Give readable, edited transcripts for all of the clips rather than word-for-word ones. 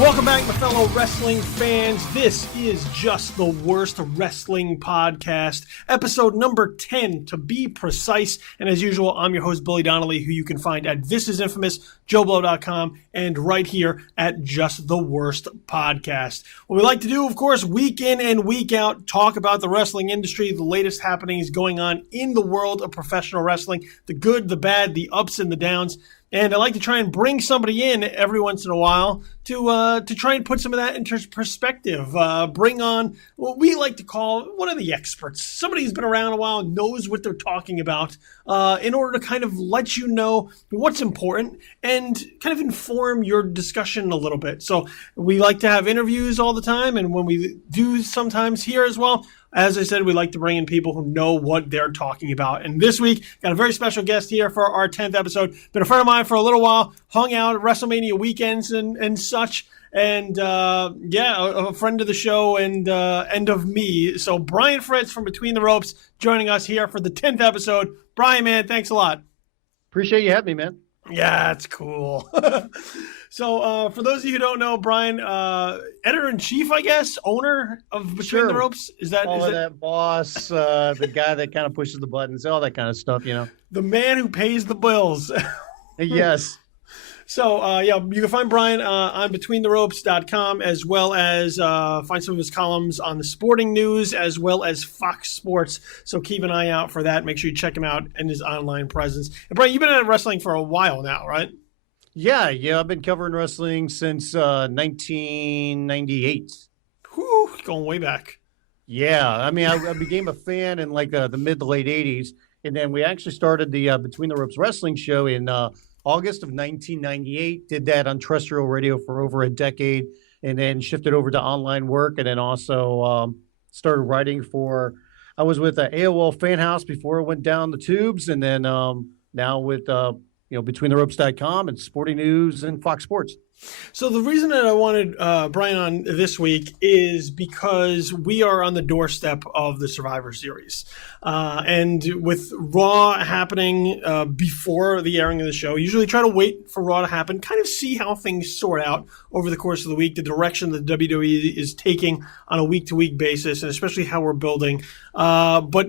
Welcome back, my fellow wrestling fans. This is Just the Worst Wrestling Podcast, episode number 10, to be precise. And as usual, I'm your host, Billy Donnelly, who you can find at thisisinfamous.joeblow.com and right here at Just the Worst Podcast. What we like to do, of course, week in and week out, talk about the wrestling industry, the latest happenings going on in the world of professional wrestling, the good, the bad, the ups and the downs. And I like to try and bring somebody in every once in a while to try and put some of that into perspective. Bring on what we like to call one of the experts, somebody who's been around a while, knows what they're talking about, in order to kind of let you know what's important and kind of inform your discussion a little bit. So we like to have interviews all the time, and when we do sometimes here as well, as I said, we like to bring in people who know what they're talking about. And this week, got a very special guest here for our 10th episode. Been a friend of mine for a little while, hung out at WrestleMania weekends and such. And, a friend of the show and of me. So Brian Fritz from Between the Ropes joining us here for the 10th episode. Brian, man, thanks a lot. Appreciate you having me, man. Yeah, it's cool. So for those of you who don't know, Brian, editor-in-chief, I guess, owner of Between the Ropes. Is that boss, the guy that kind of pushes the buttons, all that kind of stuff, you know? The man who pays the bills. Yes. So, you can find Brian on BetweenTheRopes.com, as well as find some of his columns on the Sporting News, as well as Fox Sports. So keep an eye out for that. Make sure you check him out and his online presence. And Brian, you've been at wrestling for a while now, right? Yeah. I've been covering wrestling since 1998. Whew, going way back. Yeah. I mean, I became a fan in like the mid to late 80s. And then we actually started the Between the Ropes wrestling show in August of 1998, did that on terrestrial radio for over a decade, and then shifted over to online work, and then also started writing for, I was with AOL Fan House before it went down the tubes, and then now with BetweenTheRopes.com and Sporting News and Fox Sports. So the reason that I wanted Brian on this week is because we are on the doorstep of the Survivor Series. And with Raw happening before the airing of the show, usually try to wait for Raw to happen, kind of see how things sort out over the course of the week, the direction that WWE is taking on a week-to-week basis, and especially how we're building. But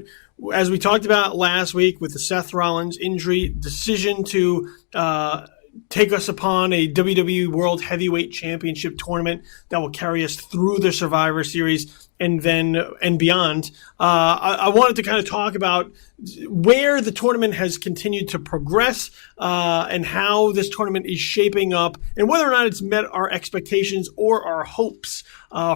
as we talked about last week with the Seth Rollins injury, decision to take us upon a WWE World Heavyweight Championship tournament that will carry us through the Survivor Series and beyond. I wanted to kind of talk about where the tournament has continued to progress and how this tournament is shaping up and whether or not it's met our expectations or our hopes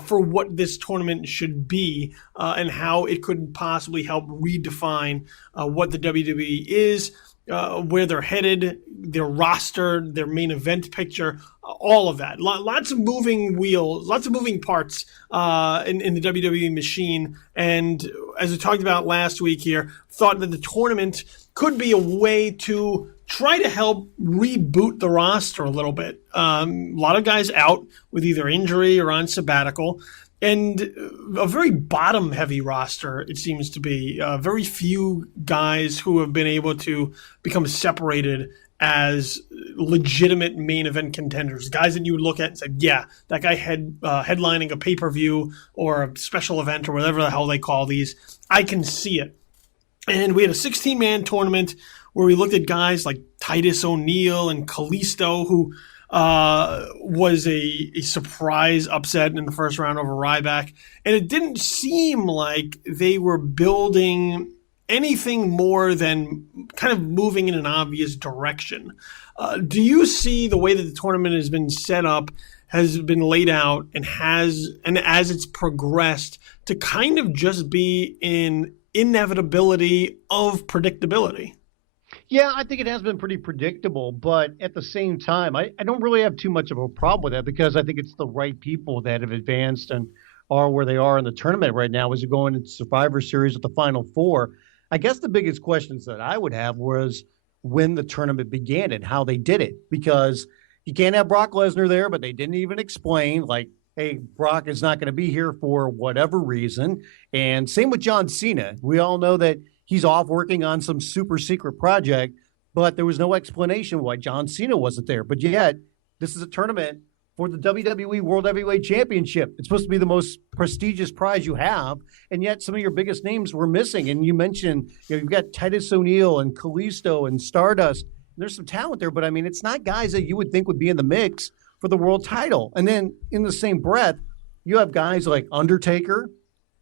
for what this tournament should be and how it could possibly help redefine what the WWE is, where they're headed, their roster, their main event picture, all of that. Lots of moving wheels, lots of moving parts in the WWE machine. And as we talked about last week here, thought that the tournament could be a way to try to help reboot the roster a little bit. A lot of guys out with either injury or on sabbatical. And a very bottom-heavy roster, it seems to be. Very few guys who have been able to become separated as legitimate main event contenders. Guys that you would look at and say, yeah, that guy headlining a pay-per-view or a special event or whatever the hell they call these. I can see it. And we had a 16-man tournament where we looked at guys like Titus O'Neil and Kalisto, who was a surprise upset in the first round over Ryback. And it didn't seem like they were building anything more than kind of moving in an obvious direction. Do you see the way that the tournament has been set up, has been laid out, and as it's progressed to kind of just be in inevitability of predictability? Yeah, I think it has been pretty predictable, but at the same time, I don't really have too much of a problem with that because I think it's the right people that have advanced and are where they are in the tournament right now as you're going into Survivor Series with the Final Four. I guess the biggest questions that I would have was when the tournament began and how they did it, because you can't have Brock Lesnar there, but they didn't even explain, like, hey, Brock is not going to be here for whatever reason. And same with John Cena. We all know that he's off working on some super secret project, but there was no explanation why John Cena wasn't there. But yet, this is a tournament for the WWE World Heavyweight Championship. It's supposed to be the most prestigious prize you have, and yet some of your biggest names were missing. And you mentioned, you've got Titus O'Neil and Kalisto and Stardust. There's some talent there, but I mean, it's not guys that you would think would be in the mix for the world title. And then in the same breath, you have guys like Undertaker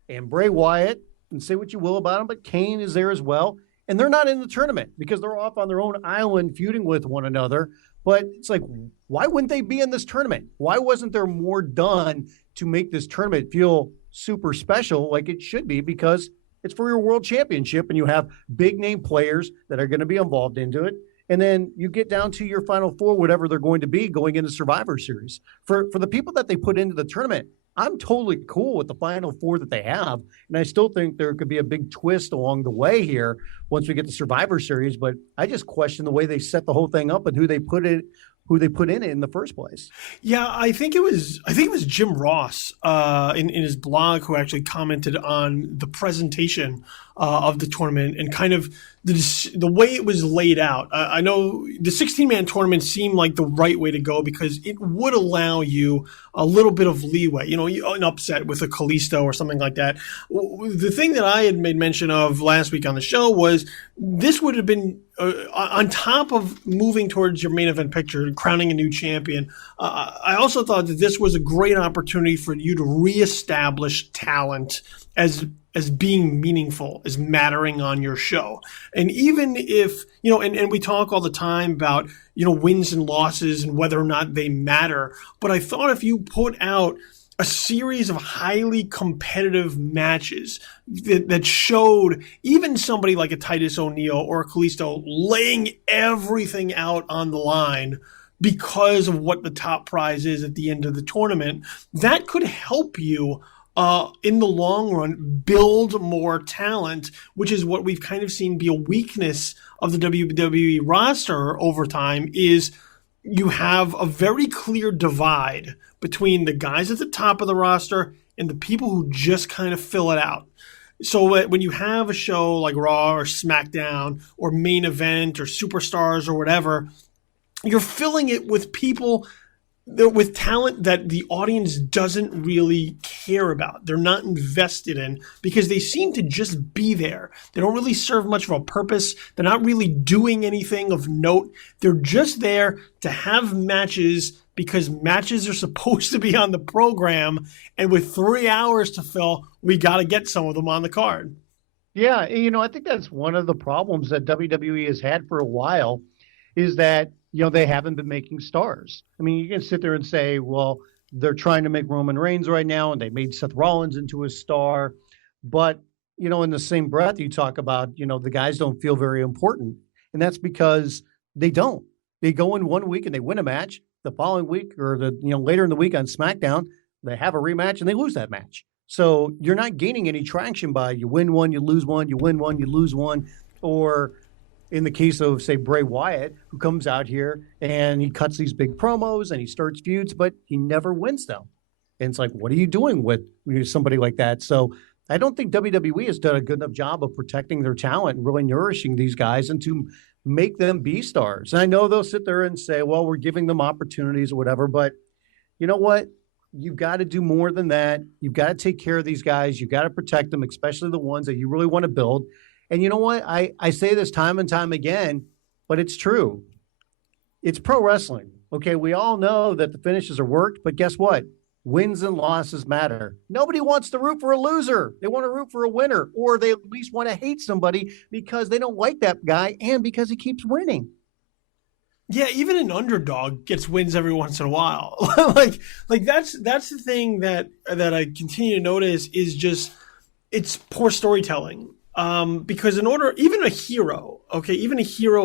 and Bray Wyatt, and say what you will about them, but Kane is there as well. And they're not in the tournament because they're off on their own island feuding with one another. But it's like, why wouldn't they be in this tournament? Why wasn't there more done to make this tournament feel super special like it should be? Because it's for your world championship and you have big name players that are going to be involved into it. And then you get down to your final four, whatever they're going to be going into Survivor Series. For the people that they put into the tournament, I'm totally cool with the final four that they have. And I still think there could be a big twist along the way here once we get to Survivor Series. But I just question the way they set the whole thing up and who they put in it in the first place. Yeah, I think it was Jim Ross in his blog who actually commented on the presentation of the tournament and kind of the way it was laid out. I know the 16-man tournament seemed like the right way to go because it would allow you a little bit of leeway, an upset with a Kalisto or something like that. The thing that I had made mention of last week on the show was this would have been on top of moving towards your main event picture, crowning a new champion. I also thought that this was a great opportunity for you to reestablish talent as being meaningful, as mattering on your show. And even if, and we talk all the time about, wins and losses and whether or not they matter. But I thought if you put out a series of highly competitive matches that showed even somebody like a Titus O'Neil or a Kalisto laying everything out on the line because of what the top prize is at the end of the tournament, that could help you in the long run, build more talent, which is what we've kind of seen be a weakness of the WWE roster over time, is you have a very clear divide between the guys at the top of the roster and the people who just kind of fill it out. So when you have a show like Raw or SmackDown or Main Event or Superstars or whatever, you're filling it with people with talent that the audience doesn't really care about. They're not invested in because they seem to just be there. They don't really serve much of a purpose. They're not really doing anything of note. They're just there to have matches because matches are supposed to be on the program. And with 3 hours to fill, we got to get some of them on the card. Yeah, I think that's one of the problems that WWE has had for a while is that they haven't been making stars. I mean, you can sit there and say, well, they're trying to make Roman Reigns right now, and they made Seth Rollins into a star. But, in the same breath, you talk about, the guys don't feel very important. And that's because they don't. They go in 1 week and they win a match. The following week or later in the week on SmackDown, they have a rematch and they lose that match. So you're not gaining any traction by you win one, you lose one, you win one, you lose one, or in the case of, say, Bray Wyatt, who comes out here and he cuts these big promos and he starts feuds, but he never wins them. And it's like, what are you doing with somebody like that? So I don't think WWE has done a good enough job of protecting their talent and really nourishing these guys and to make them be stars. And I know they'll sit there and say, well, we're giving them opportunities or whatever, but you know what? You've got to do more than that. You've got to take care of these guys. You've got to protect them, especially the ones that you really want to build. And you know what? I say this time and time again, but it's true. It's pro wrestling. Okay, we all know that the finishes are worked, but guess what? Wins and losses matter. Nobody wants to root for a loser. They want to root for a winner, or they at least want to hate somebody because they don't like that guy and because he keeps winning. Yeah, even an underdog gets wins every once in a while. like that's the thing that I continue to notice is just it's poor storytelling. Because even a hero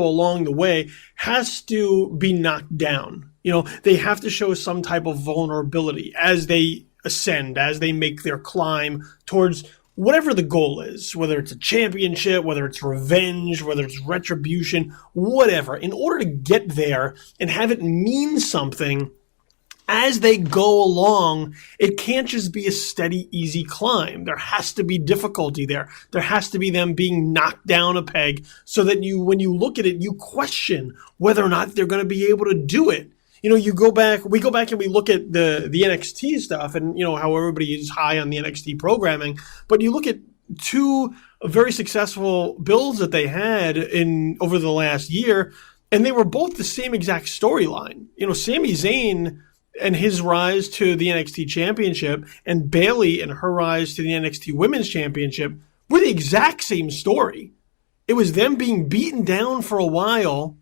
along the way has to be knocked down. They have to show some type of vulnerability as they ascend, as they make their climb towards whatever the goal is, whether it's a championship, whether it's revenge, whether it's retribution, whatever. In order to get there and have it mean something, as they go along, it can't just be a steady, easy climb. There has to be difficulty there. There has to be them being knocked down a peg so that when you look at it, you question whether or not they're going to be able to do it. we go back and we look at the NXT stuff and, how everybody is high on the NXT programming, but you look at two very successful builds that they had over the last year, and they were both the same exact storyline. Sami Zayn and his rise to the NXT Championship and Bayley and her rise to the NXT Women's Championship were the exact same story. It was them being beaten down for a while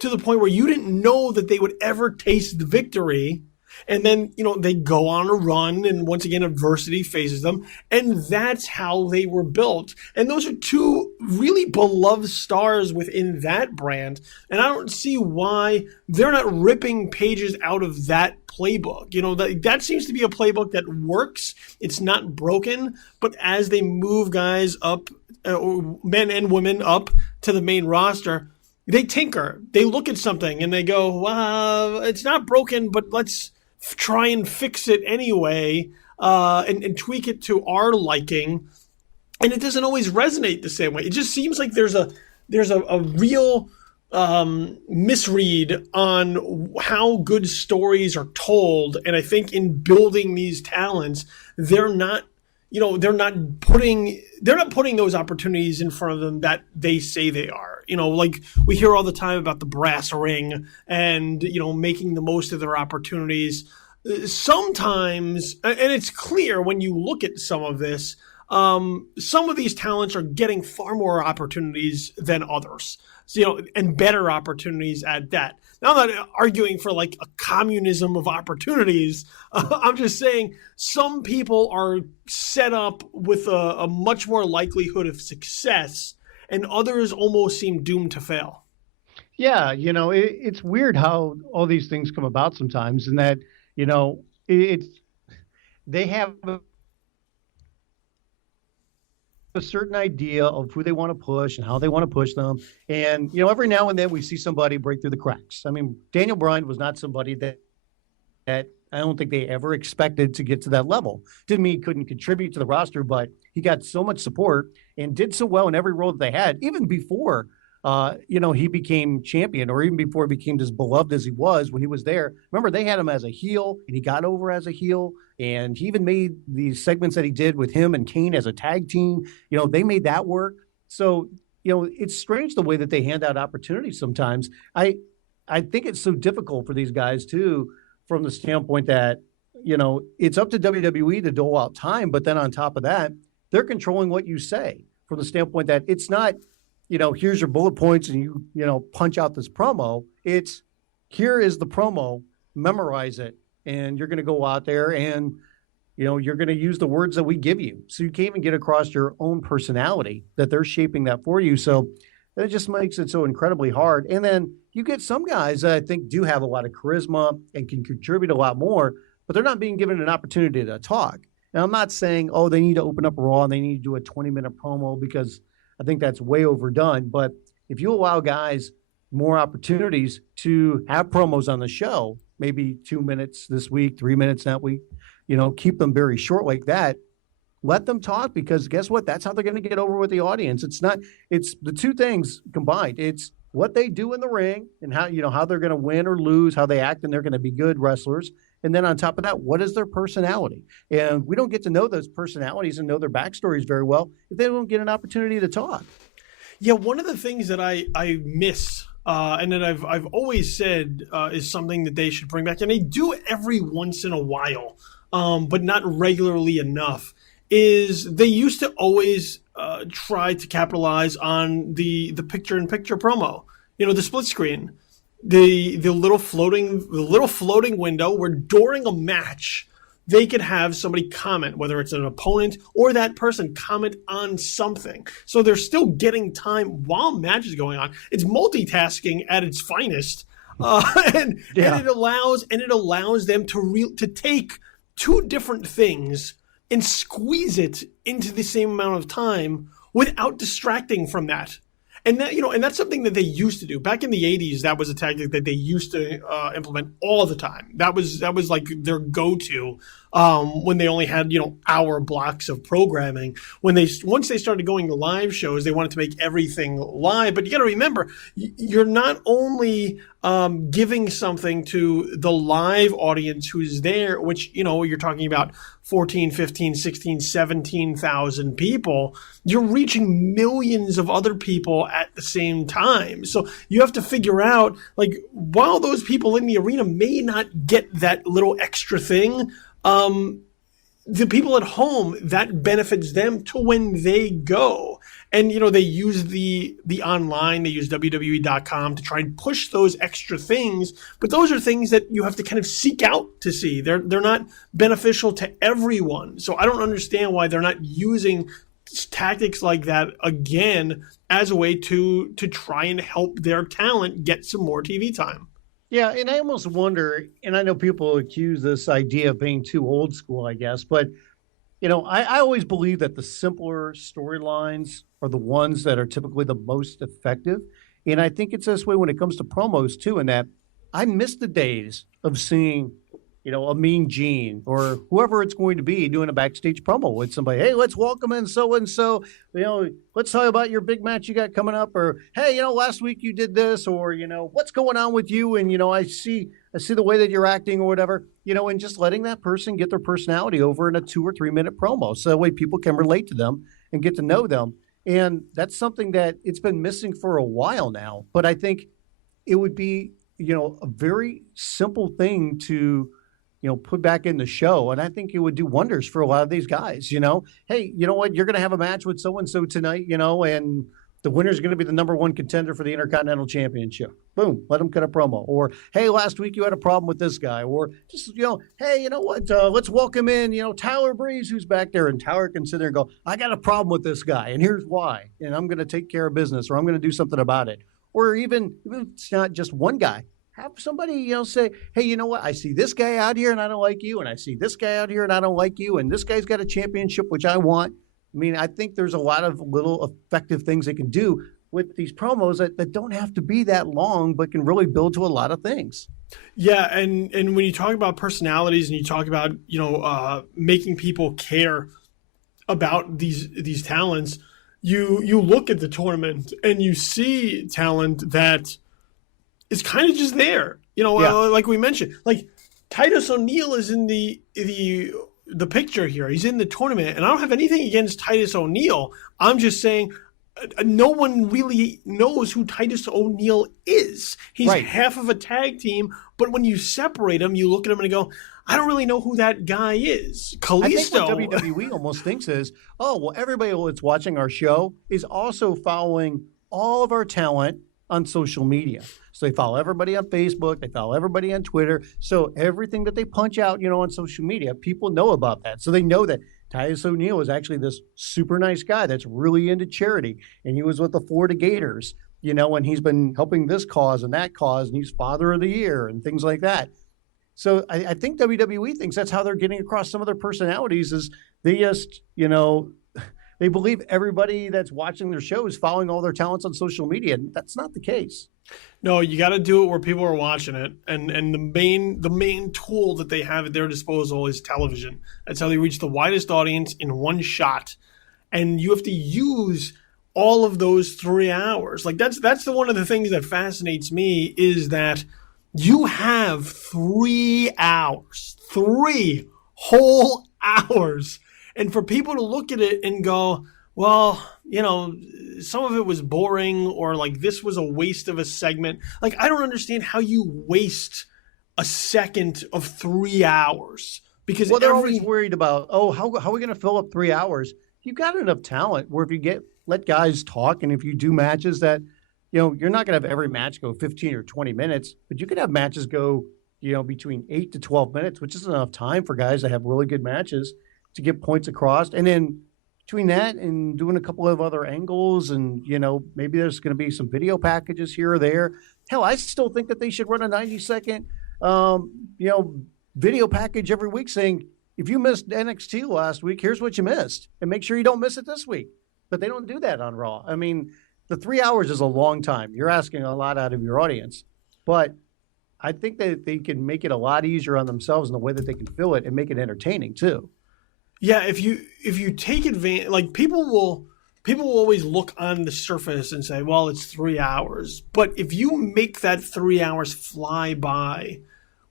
to the point where you didn't know that they would ever taste the victory. And then, they go on a run, and once again, adversity faces them. And that's how they were built. And those are two really beloved stars within that brand. And I don't see why they're not ripping pages out of that playbook. That seems to be a playbook that works. It's not broken. But as they move guys up, men and women up to the main roster, they tinker. They look at something and they go, it's not broken, but let's try and fix it anyway, and tweak it to our liking. And it doesn't always resonate the same way. It just seems like there's a real misread on how good stories are told. And I think in building these talents, they're not putting those opportunities in front of them that they say they are. Like we hear all the time about the brass ring and, making the most of their opportunities. Sometimes, and it's clear when you look at some of this, some of these talents are getting far more opportunities than others. So, and better opportunities at that. Now, I'm not arguing for like a communism of opportunities. I'm just saying some people are set up with a much more likelihood of success, and others almost seem doomed to fail. Yeah, it's weird how all these things come about sometimes, and that, they have a certain idea of who they want to push and how they want to push them. And, every now and then we see somebody break through the cracks. I mean, Daniel Bryan was not somebody that I don't think they ever expected to get to that level. Didn't mean he couldn't contribute to the roster, but he got so much support and did so well in every role that they had, even before, he became champion, or even before he became as beloved as he was when he was there. Remember, they had him as a heel, and he got over as a heel, and he even made these segments that he did with him and Kane as a tag team. They made that work. So, it's strange the way that they hand out opportunities sometimes. I think it's so difficult for these guys, too, from the standpoint that, it's up to WWE to dole out time, but then on top of that, they're controlling what you say from the standpoint that it's not, here's your bullet points and you punch out this promo. It's here is the promo, memorize it, and you're going to go out there and, you're going to use the words that we give you. So you can't even get across your own personality, that they're shaping that for you. So that just makes it so incredibly hard. And then you get some guys that I think do have a lot of charisma and can contribute a lot more, but they're not being given an opportunity to talk. Now, I'm not saying, they need to open up Raw and they need to do a 20-minute promo, because I think that's way overdone. But if you allow guys more opportunities to have promos on the show, maybe 2 minutes this week, 3 minutes that week, keep them very short like that. Let them talk, because guess what? That's how they're going to get over with the audience. It's the two things combined. It's what they do in the ring and how they're going to win or lose, how they act, and they're going to be good wrestlers. And then on top of that, what is their personality? And we don't get to know those personalities and know their backstories very well if they don't get an opportunity to talk. Yeah, one of the things that I miss, and that I've always said is something that they should bring back, and they do every once in a while, but not regularly enough, is they used to always try to capitalize on the picture-in-picture promo, the split screen. The little floating window where during a match they could have somebody comment, whether it's an opponent or that person comment on something. So they're still getting time while match is going on. It's multitasking at its finest, and it allows them to take two different things and squeeze it into the same amount of time without distracting from that. And that, and that's something that they used to do back in the 80s. That was a tactic that they used to implement all the time. That was like their go-to. when they only had, hour blocks of programming. Once they started going to live shows, they wanted to make everything live. But you got to remember, you're not only giving something to the live audience who's there, which, you're talking about 14, 15, 16, 17,000 people, you're reaching millions of other people at the same time. So you have to figure out, like, while those people in the arena may not get that little extra thing, the people at home, that benefits them to when they go. And, they use the online, they use WWE.com to try and push those extra things. But those are things that you have to kind of seek out to see. They're not beneficial to everyone. So I don't understand why they're not using tactics like that again as a way to try and help their talent get some more TV time. Yeah, and I almost wonder, and I know people accuse this idea of being too old school, I guess, but I always believe that the simpler storylines are the ones that are typically the most effective. And I think it's this way when it comes to promos too, in that I miss the days of seeing, a Mean Gene or whoever it's going to be doing a backstage promo with somebody. Hey, let's welcome in so-and-so, let's talk about your big match you got coming up, or, hey, last week you did this, or, what's going on with you? And, I see the way that you're acting or whatever, and just letting that person get their personality over in a 2 or 3 minute promo. So that way people can relate to them and get to know them. And that's something that it's been missing for a while now. But I think it would be, a very simple thing to, put back in the show. And I think it would do wonders for a lot of these guys, hey, you know what? You're going to have a match with so-and-so tonight, and the winner's going to be the number one contender for the Intercontinental Championship. Boom. Let them cut a promo. Or, hey, last week you had a problem with this guy. Or just, hey, you know what? Let's welcome in, Tyler Breeze, who's back there. And Tyler can sit there and go, I got a problem with this guy. And here's why. And I'm going to take care of business, or I'm going to do something about it. Or even if it's not just one guy. Have somebody, say, hey, you know what? I see this guy out here and I don't like you. And I see this guy out here and I don't like you. And this guy's got a championship, which I want. I mean, I think there's a lot of little effective things they can do with these promos that don't have to be that long, but can really build to a lot of things. Yeah. And when you talk about personalities and you talk about, making people care about these talents, you look at the tournament and you see talent that is kind of just there, like we mentioned, like Titus O'Neil is in the picture here. He's in the tournament, and I don't have anything against Titus O'Neil. I'm just saying no one really knows who Titus O'Neil is. He's right. Half of a tag team, but when you separate him, you look at him and go, I don't really know who that guy is. Kalisto. I think what WWE almost thinks is, oh, well, everybody that's watching our show is also following all of our talent on social media. So they follow everybody on Facebook. They follow everybody on Twitter. So everything that they punch out, on social media, people know about that. So they know that Titus O'Neil is actually this super nice guy that's really into charity. And he was with the Florida Gators, and he's been helping this cause and that cause, and he's Father of the Year and things like that. So I think WWE thinks that's how they're getting across some of their personalities is they just, they believe everybody that's watching their show is following all their talents on social media. And that's not the case. No, you got to do it where people are watching it. And the main tool that they have at their disposal is television. That's how they reach the widest audience in one shot. And you have to use all of those 3 hours. Like that's one of the things that fascinates me is that you have 3 hours, 3 whole hours. And for people to look at it and go, well, some of it was boring, or like this was a waste of a segment. Like, I don't understand how you waste a second of 3 hours. Because they're always worried about, how are we going to fill up 3 hours? You've got enough talent where if you let guys talk, and if you do matches that, you're not going to have every match go 15 or 20 minutes, but you could have matches go, between 8 to 12 minutes, which is enough time for guys to have really good matches to get points across. And then between that and doing a couple of other angles and, maybe there's going to be some video packages here or there. Hell, I still think that they should run a 90-second, video package every week saying, if you missed NXT last week, here's what you missed. And make sure you don't miss it this week. But they don't do that on Raw. I mean, the 3 hours is a long time. You're asking a lot out of your audience. But I think that they can make it a lot easier on themselves in the way that they can fill it and make it entertaining too. Yeah, if you take advantage, like people will always look on the surface and say, well, it's 3 hours. But if you make that 3 hours fly by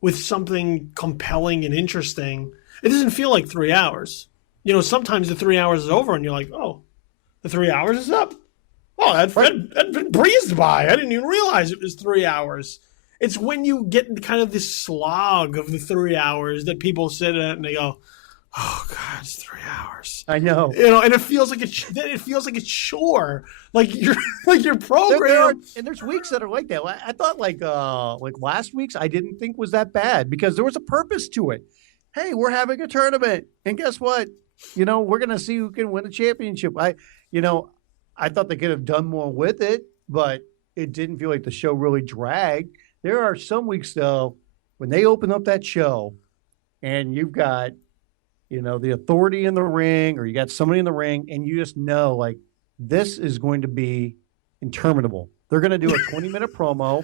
with something compelling and interesting, it doesn't feel like 3 hours. Sometimes the 3 hours is over and you're like, oh, the 3 hours is up. Oh, that breezed by. I didn't even realize it was 3 hours. It's when you get kind of this slog of the 3 hours that people sit at and they go, oh God, it's 3 hours. I know. And it feels like a chore. Like your program. And there's weeks that are like that. I thought like last week's I didn't think was that bad because there was a purpose to it. Hey, we're having a tournament, and guess what? We're gonna see who can win a championship. I thought they could have done more with it, but it didn't feel like the show really dragged. There are some weeks though when they open up that show, and you've got the authority in the ring, or you got somebody in the ring, and you just know, like, this is going to be interminable. They're going to do a 20-minute promo,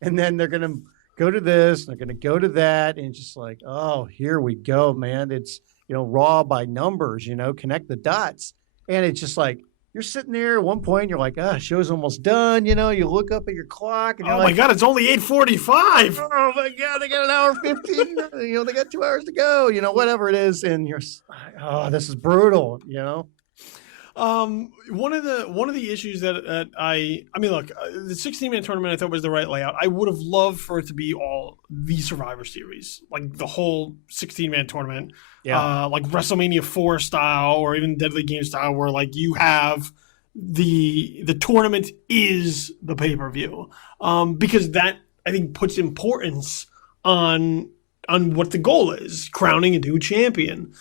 and then they're going to go to this, they're going to go to that, and it's just like, oh, here we go, man. It's, Raw by numbers, connect the dots. And it's just like, you're sitting there at one point, you're like, show's almost done. You look up at your clock, and you're my God, it's only 8:45. Oh my God, they got an hour 15. They got 2 hours to go. Whatever it is, and you're, this is brutal. One of the issues that I mean, look, the 16-man tournament I thought was the right layout. I would have loved for it to be all the Survivor Series, like the whole 16-man tournament. Yeah. Like WrestleMania 4 style, or even Deadly Game style, where like you have the tournament is the pay-per-view, because that I think puts importance on what the goal is, crowning a new champion.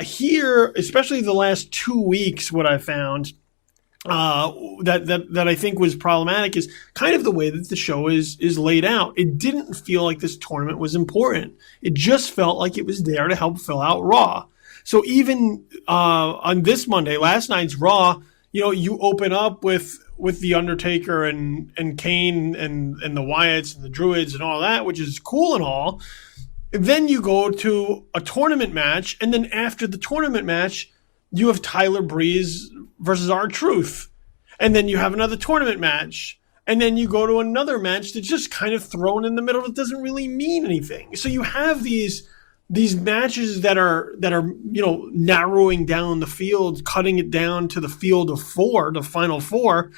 Here, especially the last 2 weeks, what I found that I think was problematic is kind of the way that the show is laid out. It didn't feel like this tournament was important. It just felt like it was there to help fill out Raw. So even on this Monday, last night's Raw, you open up with the Undertaker and Kane and the Wyatts and the Druids and all that, which is cool and all. Then you go to a tournament match, and then after the tournament match, you have Tyler Breeze versus R-Truth. And then you have another tournament match. And then you go to another match that's just kind of thrown in the middle that doesn't really mean anything. So you have these matches that are narrowing down the field, cutting it down to the field of four, the final four,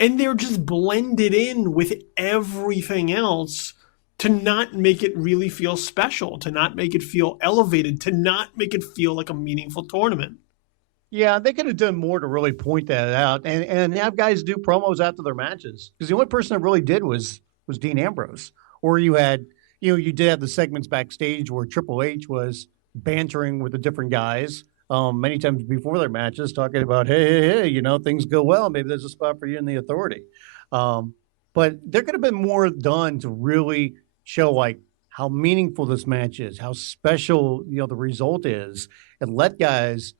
and they're just blended in with everything else to not make it really feel special, to not make it feel elevated, to not make it feel like a meaningful tournament. Yeah, they could have done more to really point that out and have guys do promos after their matches. Because the only person that really did was Dean Ambrose. Or you had, you did have the segments backstage where Triple H was bantering with the different guys many times before their matches, talking about, hey, things go well. Maybe there's a spot for you in the Authority. But there could have been more done to really show like how meaningful this match is, how special, the result is, and let guys,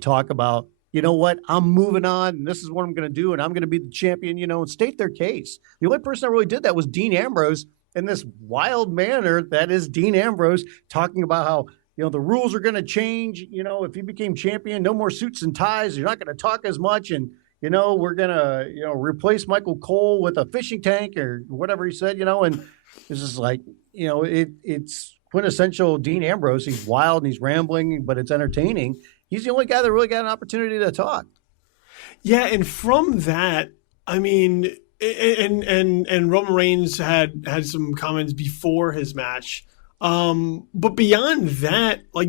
talk about, what, I'm moving on, and this is what I'm going to do, and I'm going to be the champion, and state their case. The only person that really did that was Dean Ambrose in this wild manner that is Dean Ambrose talking about how, the rules are going to change. If you became champion, no more suits and ties. You're not going to talk as much, and, we're going to, replace Michael Cole with a fishing tank or whatever he said, and it's just like, it's quintessential Dean Ambrose. He's wild and he's rambling, but it's entertaining. He's the only guy that really got an opportunity to talk. Yeah, and from that, I mean, and Roman Reigns had some comments before his match. But beyond that, like,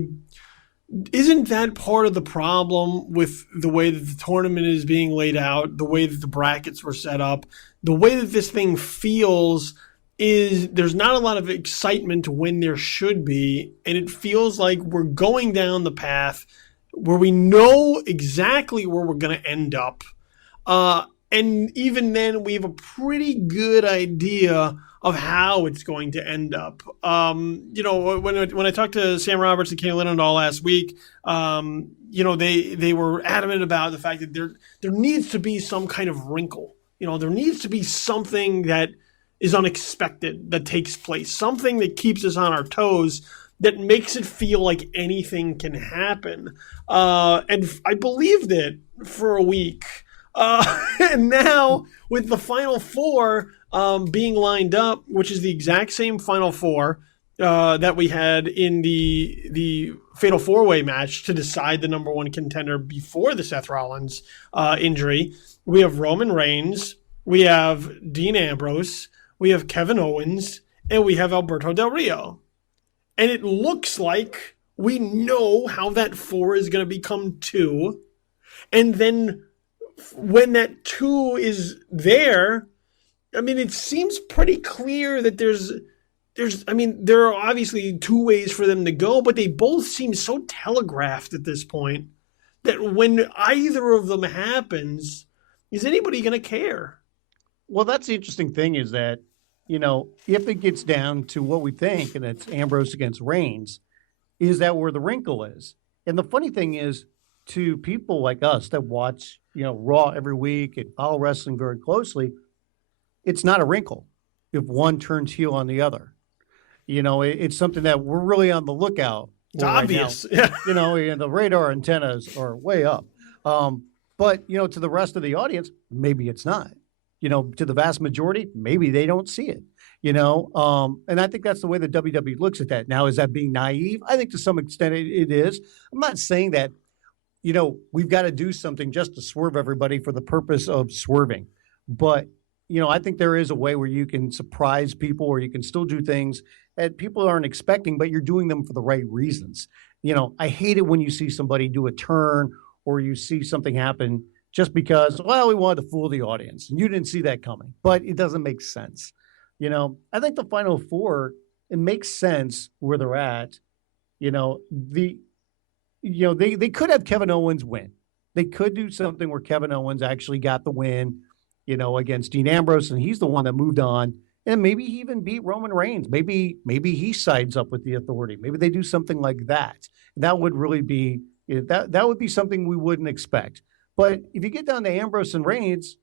isn't that part of the problem with the way that the tournament is being laid out, the way that the brackets were set up, the way that this thing feels is there's not a lot of excitement when there should be, and it feels like we're going down the path where we know exactly where we're going to end up. And even then, we have a pretty good idea of how it's going to end up. When I talked to Sam Roberts and Kenny Linendahl last week, they were adamant about the fact that there needs to be some kind of wrinkle. There needs to be something that is unexpected that takes place, something that keeps us on our toes, that makes it feel like anything can happen. And I believed it for a week. And now with the Final Four being lined up, which is the exact same Final Four that we had in the Fatal 4-Way match to decide the number one contender before the Seth Rollins injury, we have Roman Reigns, we have Dean Ambrose, we have Kevin Owens, and we have Alberto Del Rio. And it looks like we know how that 4 is going to become 2. And then when that 2 is there, I mean, it seems pretty clear that there are obviously 2 ways for them to go, but they both seem so telegraphed at this point that when either of them happens, is anybody going to care? Well, that's the interesting thing is that, if it gets down to what we think, and it's Ambrose against Reigns, is that where the wrinkle is. And the funny thing is, to people like us that watch, Raw every week and follow wrestling very closely, it's not a wrinkle if one turns heel on the other. It's something that we're really on the lookout. It's obvious. Right now. And the radar antennas are way up. But, to the rest of the audience, maybe it's not. To the vast majority, maybe they don't see it, and I think that's the way the WWE looks at that. Now, is that being naive? I think to some extent it is. I'm not saying that, we've got to do something just to swerve everybody for the purpose of swerving. But, I think there is a way where you can surprise people, or you can still do things that people aren't expecting, but you're doing them for the right reasons. I hate it when you see somebody do a turn or you see something happen just because, we wanted to fool the audience. And you didn't see that coming. But it doesn't make sense. I think the Final Four, it makes sense where they're at. They could have Kevin Owens win. They could do something where Kevin Owens actually got the win, against Dean Ambrose, and he's the one that moved on. And maybe he even beat Roman Reigns. Maybe he sides up with the Authority. Maybe they do something like that. That would really be that would be something we wouldn't expect. But if you get down to Ambrose and Reigns,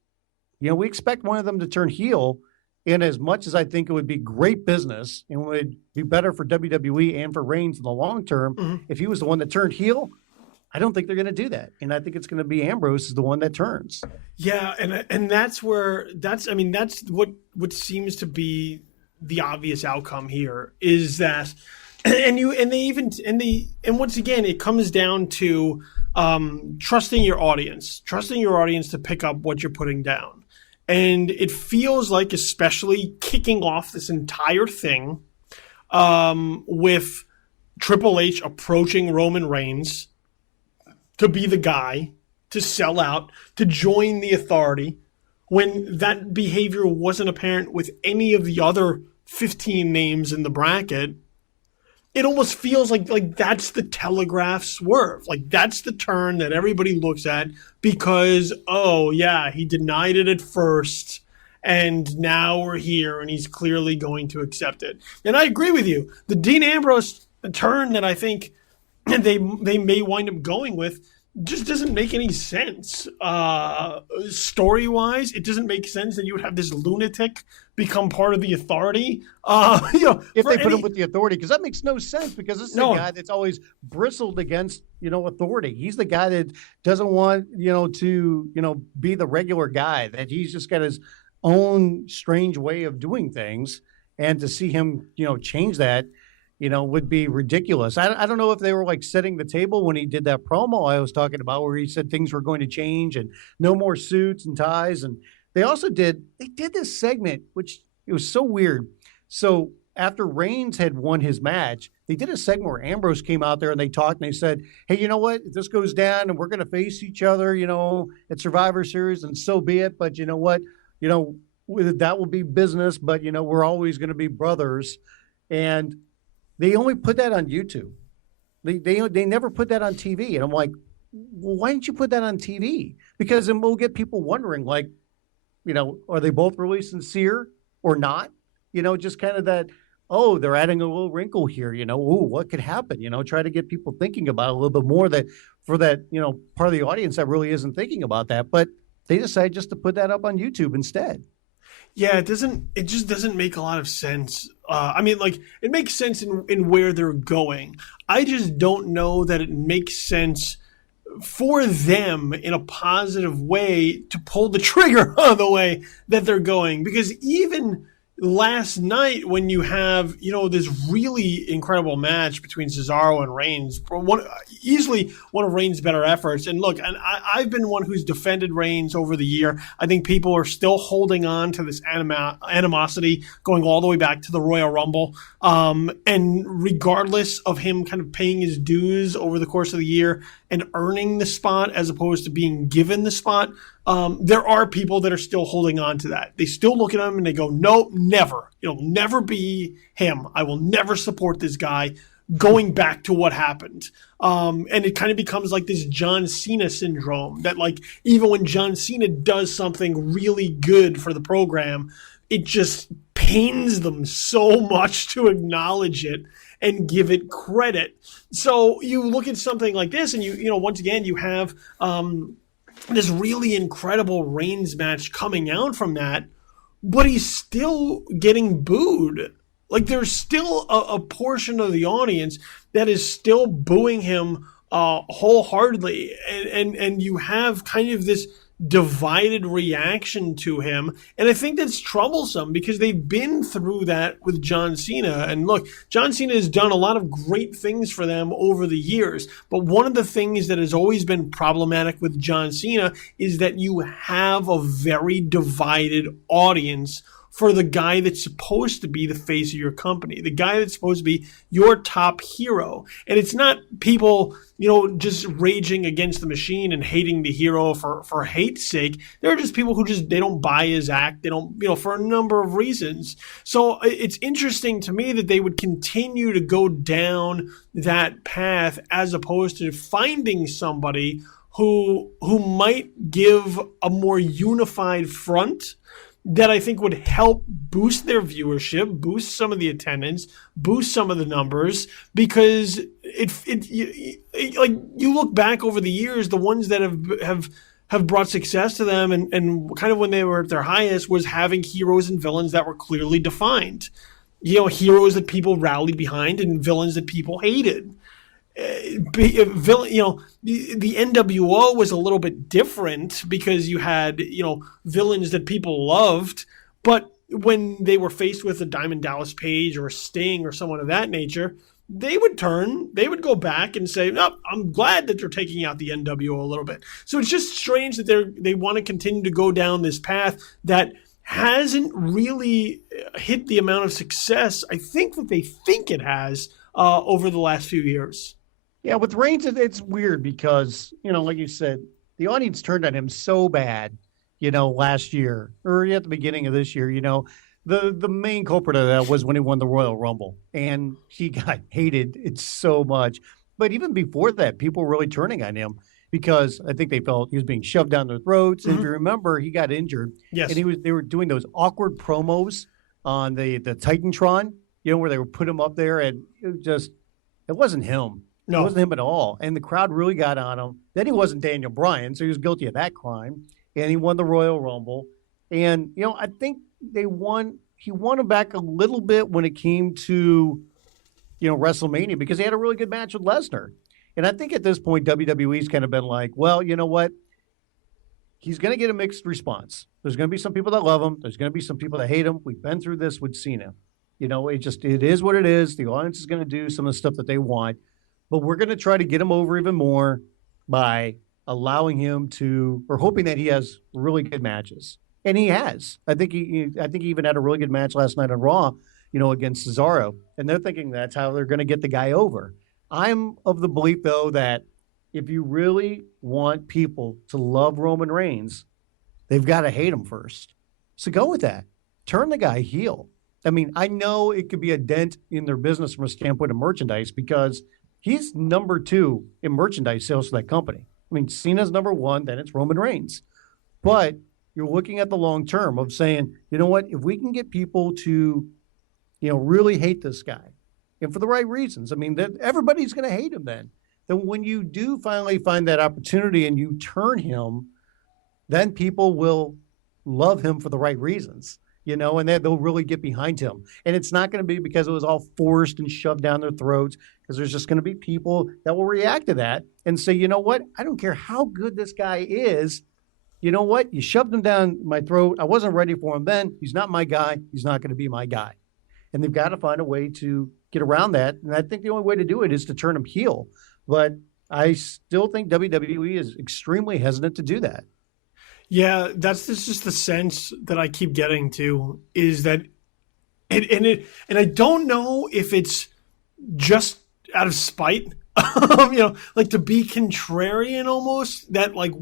we expect one of them to turn heel. And as much as I think it would be great business and would be better for WWE and for Reigns in the long term, if he was the one that turned heel, I don't think they're going to do that. And I think it's going to be Ambrose is the one that turns. Yeah, and that's what seems to be the obvious outcome here is that, and once again, it comes down to trusting your audience to pick up what you're putting down. And it feels like, especially kicking off this entire thing with Triple H approaching Roman Reigns to be the guy, to sell out, to join the Authority, when that behavior wasn't apparent with any of the other 15 names in the bracket. It almost feels like that's the telegraph swerve. Like that's the turn that everybody looks at because, oh, yeah, he denied it at first and now we're here and he's clearly going to accept it. And I agree with you. The Dean Ambrose turn that I think they may wind up going with just doesn't make any sense. Story-wise, it doesn't make sense that you would have this lunatic become part of the Authority. If they put him with the Authority, because that makes no sense, because this is a guy that's always bristled against, Authority. He's the guy that doesn't want, to, be the regular guy, that he's just got his own strange way of doing things. And to see him, change that, would be ridiculous. I don't know if they were like setting the table when he did that promo I was talking about where he said things were going to change and no more suits and ties. And they did this segment, which it was so weird. So after Reigns had won his match, they did a segment where Ambrose came out there and they talked and they said, hey, you know what? If this goes down and we're going to face each other, at Survivor Series, and so be it. But you know what? That will be business, but, we're always going to be brothers. And they only put that on YouTube. They never put that on TV. And I'm like, well, why didn't you put that on TV? Because then we'll get people wondering, like, are they both really sincere or not? Just kind of that, oh, they're adding a little wrinkle here, what could happen? Try to get people thinking about it a little bit more for that, part of the audience that really isn't thinking about that. But they decided just to put that up on YouTube instead. Yeah, it doesn't. It just doesn't make a lot of sense. I mean, like it makes sense in where they're going. I just don't know that it makes sense for them in a positive way to pull the trigger on the way that they're going. Because even last night, when you have this really incredible match between Cesaro and Reigns, easily one of Reigns' better efforts. And look, I've been one who's defended Reigns over the year. I think people are still holding on to this animosity going all the way back to the Royal Rumble. And regardless of him kind of paying his dues over the course of the year and earning the spot as opposed to being given the spot, there are people that are still holding on to that. They still look at him and they go, no, never. It'll never be him. I will never support this guy, going back to what happened. And it kind of becomes like this John Cena syndrome that, like, even when John Cena does something really good for the program, it just pains them so much to acknowledge it and give it credit. So you look at something like this and once again, you have this really incredible Reigns match coming out from that, but he's still getting booed. Like, there's still a portion of the audience that is still booing him wholeheartedly. And you have kind of this divided reaction to him. And I think that's troublesome because they've been through that with John Cena. And look, John Cena has done a lot of great things for them over the years. But one of the things that has always been problematic with John Cena is that you have a very divided audience for the guy that's supposed to be the face of your company, the guy that's supposed to be your top hero. And it's not people, just raging against the machine and hating the hero for hate's sake. There are just people who they don't buy his act. They don't, for a number of reasons. So it's interesting to me that they would continue to go down that path as opposed to finding somebody who might give a more unified front that I think would help boost their viewership, boost some of the attendance, boost some of the numbers, because like you look back over the years, the ones that have brought success to them and kind of when they were at their highest was having heroes and villains that were clearly defined. Heroes that people rallied behind and villains that people hated. The NWO was a little bit different because you had, villains that people loved, but when they were faced with a Diamond Dallas Page or a Sting or someone of that nature, they would go back and say, no, I'm glad that they're taking out the NWO a little bit. So it's just strange that they want to continue to go down this path that hasn't really hit the amount of success I think that they think it has over the last few years. Yeah, with Reigns, it's weird because, like you said, the audience turned on him so bad, last year or at the beginning of this year. The main culprit of that was when he won the Royal Rumble, and he got hated so much. But even before that, people were really turning on him because I think they felt he was being shoved down their throats. Mm-hmm. And if you remember, he got injured. Yes. And they were doing those awkward promos on the Titantron, where they would put him up there, and it wasn't him. No. It wasn't him at all. And the crowd really got on him. Then he wasn't Daniel Bryan, so he was guilty of that crime. And he won the Royal Rumble. And, I think he won him back a little bit when it came to, WrestleMania because he had a really good match with Lesnar. And I think at this point, WWE's kind of been like, well, you know what? He's going to get a mixed response. There's going to be some people that love him. There's going to be some people that hate him. We've been through this with Cena. It is what it is. The audience is going to do some of the stuff that they want. But we're going to try to get him over even more by allowing him to, or hoping that he has really good matches. And he has. I think he even had a really good match last night on Raw, against Cesaro. And they're thinking that's how they're going to get the guy over. I'm of the belief, though, that if you really want people to love Roman Reigns, they've got to hate him first. So go with that. Turn the guy heel. I mean, I know it could be a dent in their business from a standpoint of merchandise because he's number 2 in merchandise sales for that company. I mean, Cena's number 1, then it's Roman Reigns. But you're looking at the long term of saying, you know what, if we can get people to, really hate this guy, and for the right reasons, I mean, everybody's going to hate him then. Then when you do finally find that opportunity and you turn him, then people will love him for the right reasons. and they'll really get behind him. And it's not going to be because it was all forced and shoved down their throats, because there's just going to be people that will react to that and say, you know what? I don't care how good this guy is. You know what? You shoved him down my throat. I wasn't ready for him then. He's not my guy. He's not going to be my guy. And they've got to find a way to get around that. And I think the only way to do it is to turn him heel. But I still think WWE is extremely hesitant to do that. Yeah, that's just the sense that I keep getting to, is that, and I don't know if it's just out of spite, like to be contrarian almost, that like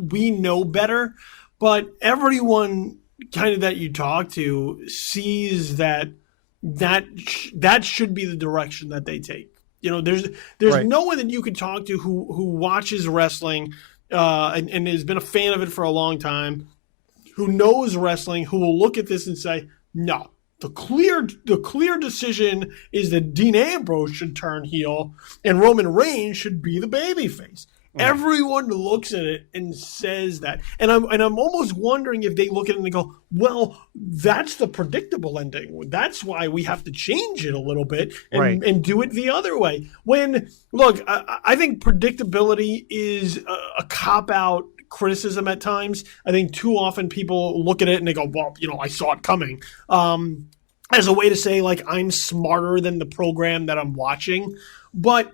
we know better, but everyone kind of that you talk to sees that should be the direction that they take. There's right. No one that you could talk to who watches wrestling and has been a fan of it for a long time, who knows wrestling, who will look at this and say, no, the clear decision is that Dean Ambrose should turn heel and Roman Reigns should be the babyface. Everyone looks at it and says that, and I'm almost wondering if they look at it and they go, "Well, that's the predictable ending. That's why we have to change it a little bit and do it the other way." When look, I think predictability is a cop-out criticism at times. I think too often people look at it and they go, "Well, I saw it coming," as a way to say like I'm smarter than the program that I'm watching, but.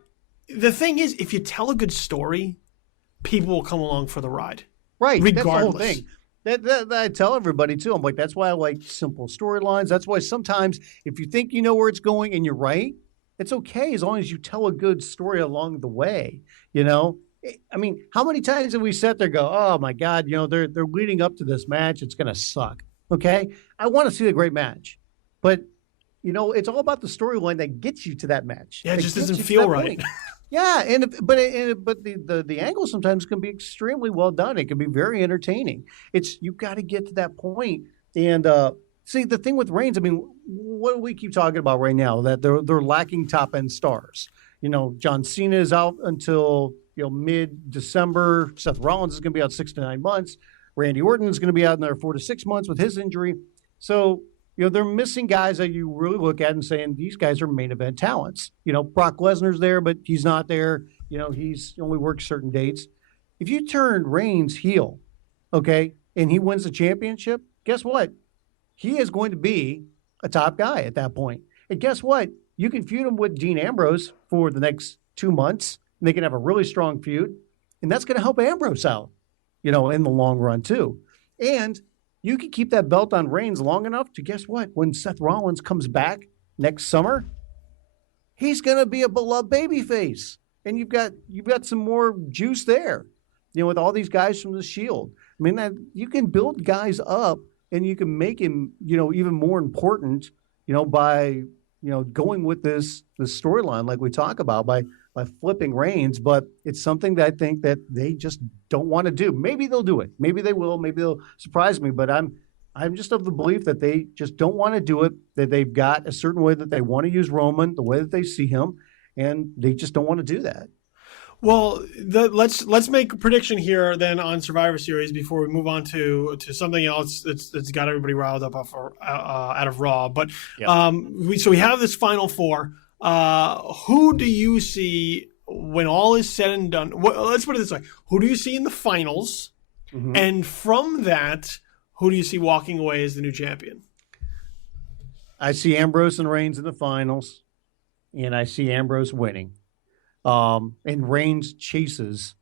The thing is, if you tell a good story, people will come along for the ride. Right. Regardless. That's the whole thing. That I tell everybody, too. I'm like, that's why I like simple storylines. That's why sometimes if you think you know where it's going and you're right, it's okay as long as you tell a good story along the way. I mean, how many times have we sat there and go, oh, my God, they're leading up to this match. It's going to suck. Okay? I want to see a great match. But, it's all about the storyline that gets you to that match. Yeah, it just doesn't feel right. Yeah, but the angle sometimes can be extremely well done. It can be very entertaining. You've got to get to that point. And see, the thing with Reigns, I mean, what do we keep talking about right now? That they're lacking top end stars. John Cena is out until mid-December. Seth Rollins is going to be out 6 to 9 months. Randy Orton is going to be out another 4 to 6 months with his injury. So. They're missing guys that you really look at and saying these guys are main event talents. Brock Lesnar's there, but he's not there. He's only works certain dates. If you turn Reigns heel, okay, and he wins the championship, guess what? He is going to be a top guy at that point. And guess what? You can feud him with Dean Ambrose for the next 2 months, and they can have a really strong feud, and that's going to help Ambrose out, in the long run too. And you can keep that belt on Reigns long enough to, guess what? When Seth Rollins comes back next summer, he's going to be a beloved babyface. And you've got some more juice there, with all these guys from the Shield. I mean, you can build guys up and you can make him, even more important, by, going with this storyline like we talk about by flipping Reigns, but it's something that I think that they just don't want to do. Maybe they'll do it. Maybe they will. Maybe they'll surprise me. But I'm just of the belief that they just don't want to do it, that they've got a certain way that they want to use Roman, the way that they see him, and they just don't want to do that. Well, let's make a prediction here then on Survivor Series before we move on to something else that's got everybody riled up out of Raw. But we have this Final Four. Who do you see when all is said and done? Well, let's put it this way: who do you see in the finals? Mm-hmm. And from that, who do you see walking away as the new champion? I see Ambrose and Reigns in the finals, and I see Ambrose winning. And Reigns chases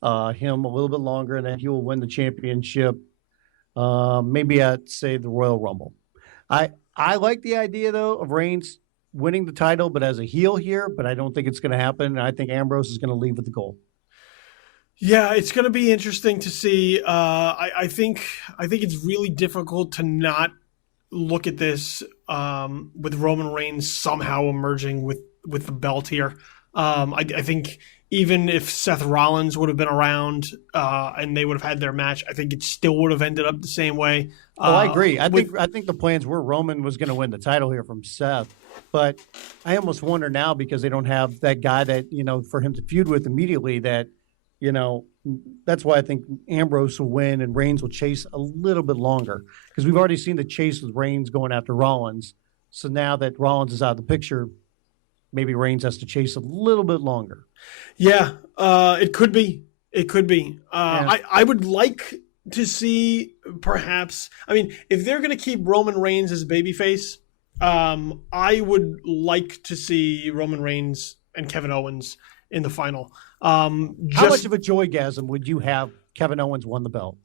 him a little bit longer, and then he will win the championship. Maybe I'd say the Royal Rumble. I like the idea though of Reigns winning the title, but as a heel here. But I don't think it's going to happen. I think Ambrose is going to leave with the gold. Yeah, it's going to be interesting to see. I think it's really difficult to not look at this with Roman Reigns somehow emerging with the belt here. I think even if Seth Rollins would have been around and they would have had their match, I think it still would have ended up the same way. I agree. I think the plans were Roman was going to win the title here from Seth, but I almost wonder now because they don't have that guy that for him to feud with immediately that that's why I think Ambrose will win and Reigns will chase a little bit longer, because we've already seen the chase with Reigns going after Rollins. So now that Rollins is out of the picture, maybe Reigns has to chase a little bit longer. Yeah, it could be. It could be. Yeah. I would like to see perhaps. I mean, if they're going to keep Roman Reigns as a babyface, I would like to see Roman Reigns and Kevin Owens in the final. How much of a joygasm would you have Kevin Owens won the belt?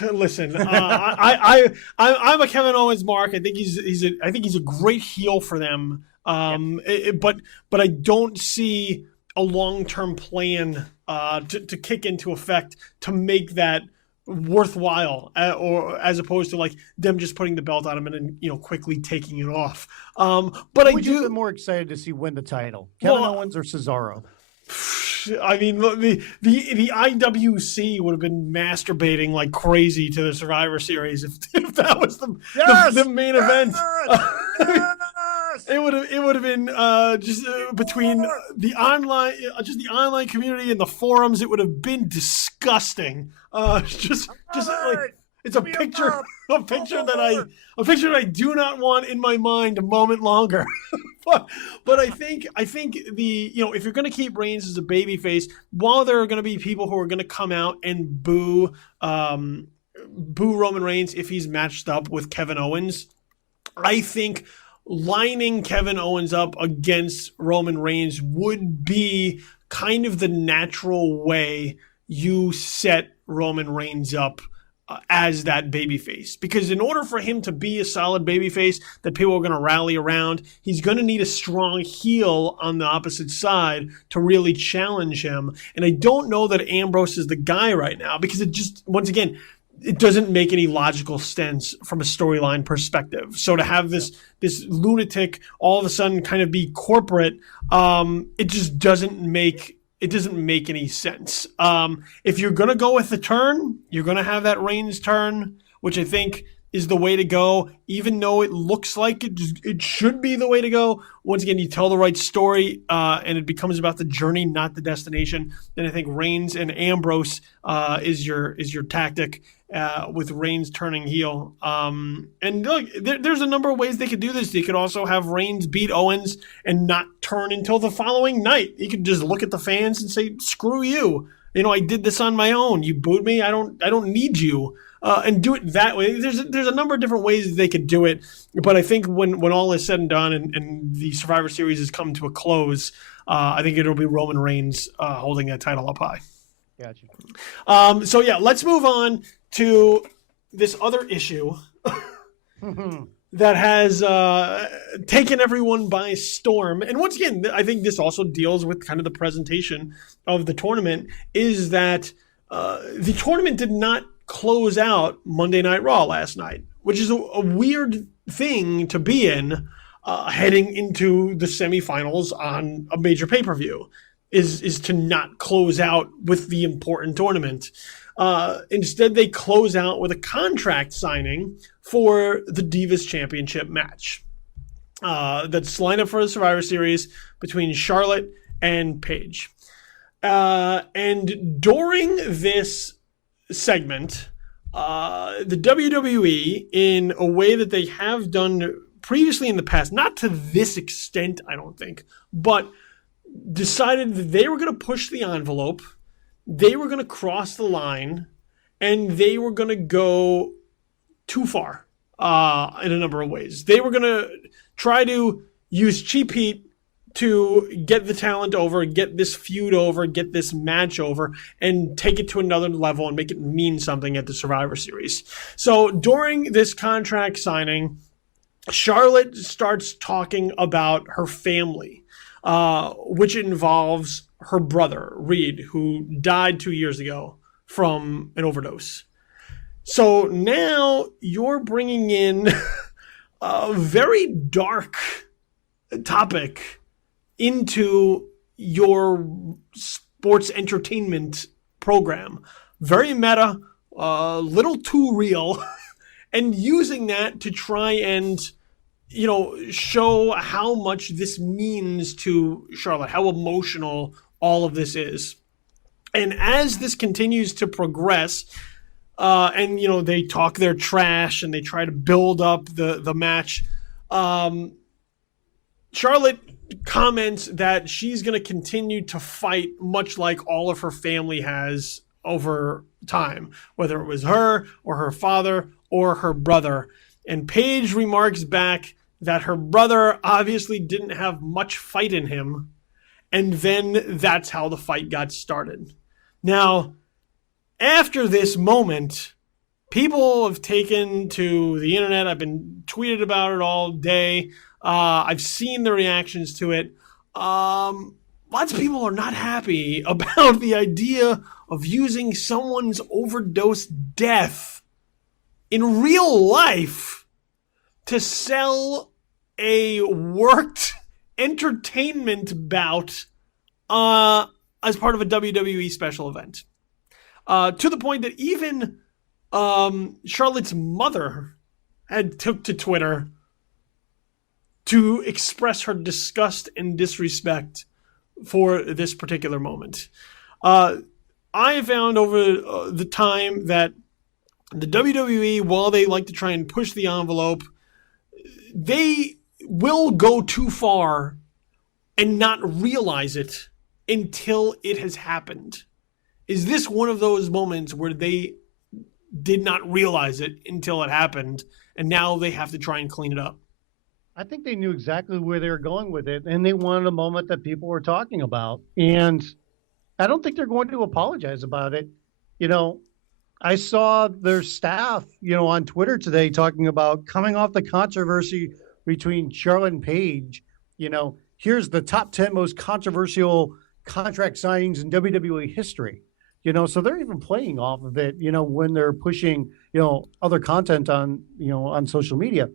Listen, I'm a Kevin Owens mark. I think he's a great heel for them. But I don't see a long-term plan to kick into effect to make that worthwhile, or as opposed to like them just putting the belt on him and then quickly taking it off. But Would you be more excited to see win the title, Kevin Owens or Cesaro? I mean, the IWC would have been masturbating like crazy to the Survivor Series if that was the main event. It would have been just between the online community and the forums. It would have been disgusting. Just like it's a picture that I do not want in my mind a moment longer. but I think if you're going to keep Reigns as a babyface, while there are going to be people who are going to come out and boo Roman Reigns if he's matched up with Kevin Owens, I think lining Kevin Owens up against Roman Reigns would be kind of the natural way you set Roman Reigns up as that babyface. Because in order for him to be a solid babyface that people are going to rally around, he's going to need a strong heel on the opposite side to really challenge him. And I don't know that Ambrose is the guy right now, because it just, once again, it doesn't make any logical sense from a storyline perspective. So to have this lunatic all of a sudden kind of be corporate, it just doesn't make any sense. If you're going to go with the turn, you're going to have that Reigns turn, which I think is the way to go, even though it looks like it should be the way to go. Once again, you tell the right story, and it becomes about the journey, not the destination. Then I think Reigns and Ambrose is your tactic, with Reigns turning heel. And look, there's a number of ways they could do this. They could also have Reigns beat Owens and not turn until the following night. He could just look at the fans and say, "Screw you! I did this on my own. You booed me. I don't need you." And do it that way. There's a number of different ways they could do it, but I think when all is said and done and the Survivor Series has come to a close, I think it'll be Roman Reigns holding that title up high. Gotcha. So yeah, let's move on to this other issue that has taken everyone by storm. And once again, I think this also deals with kind of the presentation of the tournament, is that the tournament did not close out Monday Night Raw last night, which is a weird thing to be in heading into the semifinals on a major pay-per-view, is to not close out with the important tournament. Instead, they close out with a contract signing for the Divas Championship match. That's lined up for the Survivor Series between Charlotte and Paige. And during this segment, the WWE, in a way that they have done previously in the past, not to this extent, I don't think, but decided that they were going to push the envelope, they were going to cross the line, and they were going to go too far in a number of ways. They were going to try to use cheap heat to get the talent over, get this feud over, get this match over, and take it to another level and make it mean something at the Survivor Series. So during this contract signing, Charlotte starts talking about her family, which involves her brother, Reed, who died 2 years ago from an overdose. So now you're bringing in a very dark topic into your sports entertainment program. Very meta, a little too real, and using that to try and, show how much this means to Charlotte, how emotional all of this is. And as this continues to progress, and they talk their trash and they try to build up the match, Charlotte comments that she's going to continue to fight much like all of her family has over time, whether it was her or her father or her brother. And Paige remarks back that her brother obviously didn't have much fight in him, and then that's how the fight got started. Now, after this moment, people have taken to the internet. I've been tweeted about it all day. I've seen the reactions to it. Lots of people are not happy about the idea of using someone's overdose death in real life to sell a worked entertainment bout as part of a WWE special event. To the point that even Charlotte's mother had took to Twitter to express her disgust and disrespect for this particular moment. I found over the time that the WWE, while they like to try and push the envelope, they will go too far and not realize it until it has happened. Is this one of those moments where they did not realize it until it happened, and now they have to try and clean it up? I think they knew exactly where they were going with it, and they wanted a moment that people were talking about. And I don't think they're going to apologize about it. I saw their staff, on Twitter today talking about coming off the controversy between Charlotte and Paige. Here's the top 10 most controversial contract signings in WWE history. So they're even playing off of it, when they're pushing, other content on, on social media.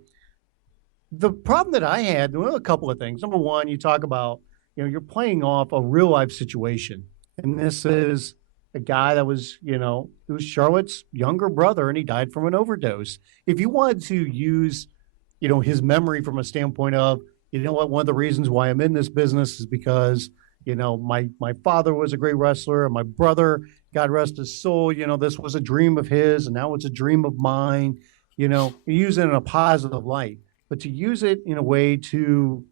The problem that I had, well, a couple of things. Number one, you talk about, you're playing off a real life situation. And this is a guy that was, it was Charlotte's younger brother, and he died from an overdose. If you wanted to use, his memory from a standpoint of, what, one of the reasons why I'm in this business is because, my father was a great wrestler, and my brother, God rest his soul, this was a dream of his, and now it's a dream of mine. You use it in a positive light, but to use it in a way to,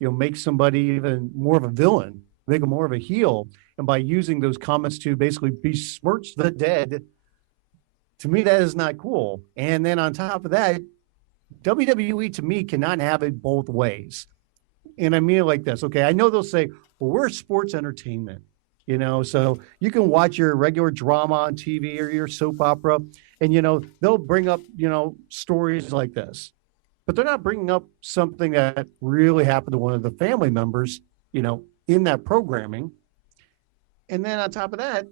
make somebody even more of a villain, make them more of a heel, and by using those comments to basically besmirch the dead, to me, that is not cool. And then on top of that, WWE, to me, cannot have it both ways. And I mean it like this. Okay, I know they'll say, well, we're sports entertainment, so you can watch your regular drama on TV or your soap opera, and, they'll bring up, stories like this. But they're not bringing up something that really happened to one of the family members, in that programming. And then on top of that,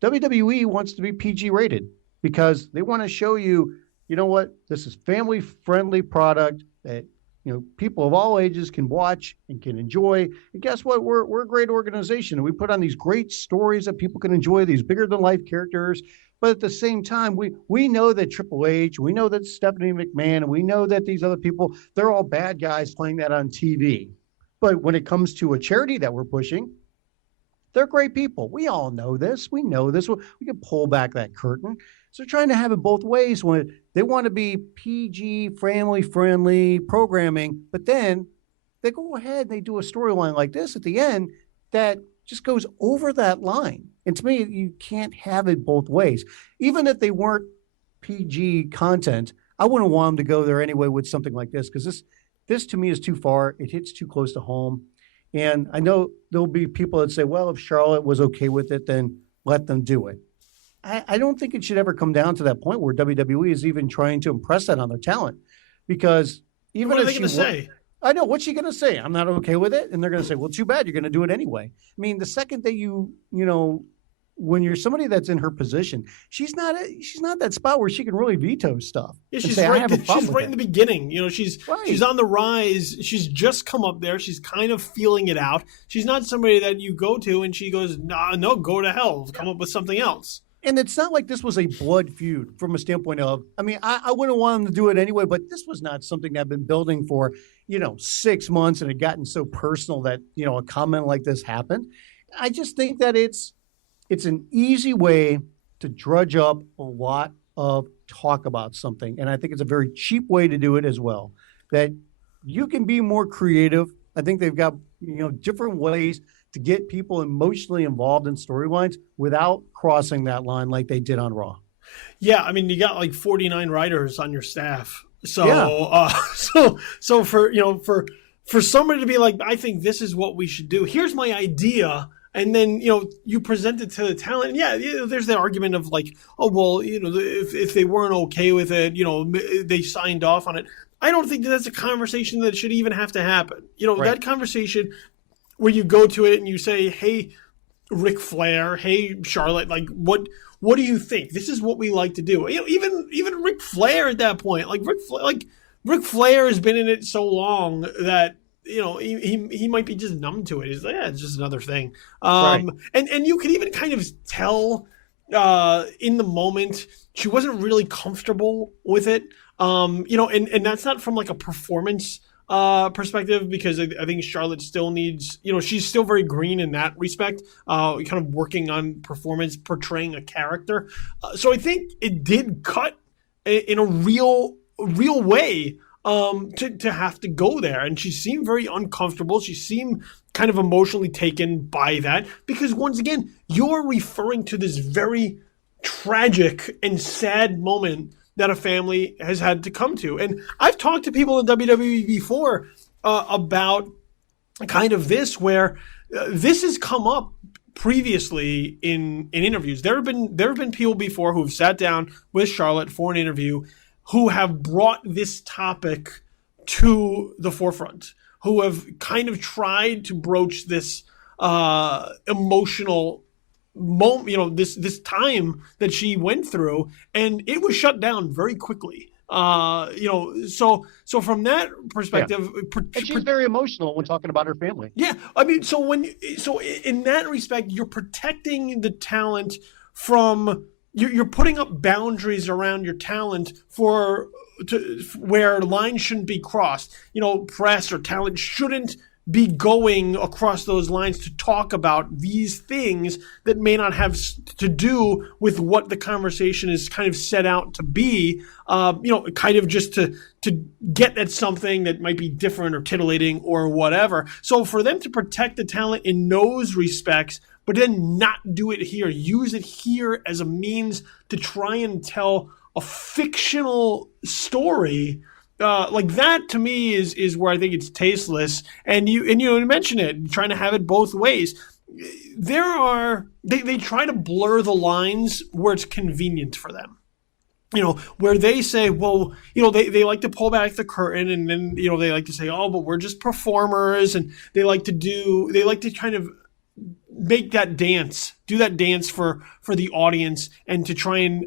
WWE wants to be PG rated because they want to show you, what, this is family friendly product that, people of all ages can watch and can enjoy. And guess what? We're a great organization, and we put on these great stories that people can enjoy, these bigger than life characters. But at the same time, we know that Triple H, we know that Stephanie McMahon, and we know that these other people, they're all bad guys playing that on TV. But when it comes to a charity that we're pushing, they're great people. We all know this. We know this. We can pull back that curtain. So they're trying to have it both ways when they want to be PG, family-friendly programming, but then they go ahead and they do a storyline like this at the end that just goes over that line. And to me, you can't have it both ways. Even if they weren't PG content, I wouldn't want them to go there anyway with something like this, because this to me is too far. It hits too close to home. And I know there'll be people that say, well, if Charlotte was okay with it, then let them do it. I don't think it should ever come down to that point where WWE is even trying to impress that on their talent. Because even what if are they going to say? I know, what's she going to say? I'm not okay with it. And they're going to say, well, too bad, you're going to do it anyway. I mean, the second that when you're somebody that's in her position, she's not that spot where she can really veto stuff. Yeah, she's right in the beginning. She's on the rise. She's just come up there. She's kind of feeling it out. She's not somebody that you go to and she goes, no, go to hell. Come up with something else. And it's not like this was a blood feud from a standpoint of, I mean, I wouldn't want them to do it anyway, but this was not something that I've been building for, 6 months, and it gotten so personal that, a comment like this happened. I just think that it's it's an easy way to drudge up a lot of talk about something. And I think it's a very cheap way to do it as well. That you can be more creative. I think they've got, different ways to get people emotionally involved in storylines without crossing that line like they did on Raw. Yeah, I mean, you got like 49 writers on your staff. So, Yeah. so for somebody to be like, I think this is what we should do. Here's my idea. And then, you present it to the talent. Yeah, there's the argument of like, oh, well, if they weren't okay with it, they signed off on it. I don't think that's a conversation that should even have to happen. Right. That conversation where you go to it and you say, hey, Ric Flair, hey, Charlotte, like, what do you think? This is what we like to do. Even Ric Flair at that point, like Ric Flair has been in it so long that he might be just numb to it. He's like, yeah, it's just another thing. Right. And you could even kind of tell in the moment she wasn't really comfortable with it. And that's not from like a performance perspective, because I think Charlotte still needs, she's still very green in that respect, kind of working on performance, portraying a character. So I think it did cut in a real way to have to go there. And she seemed very uncomfortable. She seemed kind of emotionally taken by that, because once again, you're referring to this very tragic and sad moment that a family has had to come to. And I've talked to people in WWE before about kind of this, where this has come up previously in interviews. There have been people before who've sat down with Charlotte for an interview who have brought this topic to the forefront, who have kind of tried to broach this emotional moment, this time that she went through, and it was shut down very quickly. So from that perspective, and she's very emotional when talking about her family. Yeah, I mean, so in that respect, you're protecting the talent from, you're putting up boundaries around your talent where lines shouldn't be crossed. Press or talent shouldn't be going across those lines to talk about these things that may not have to do with what the conversation is kind of set out to be, kind of just to get at something that might be different or titillating or whatever. So for them to protect the talent in those respects, but then not do it here, use it here as a means to try and tell a fictional story, like that, to me is where I think it's tasteless. And you mention it, trying to have it both ways. They try to blur the lines where it's convenient for them. Where they say, well, they like to pull back the curtain, and then they like to say, oh, but we're just performers, and they like to kind of make that dance, do that dance for the audience, and to try and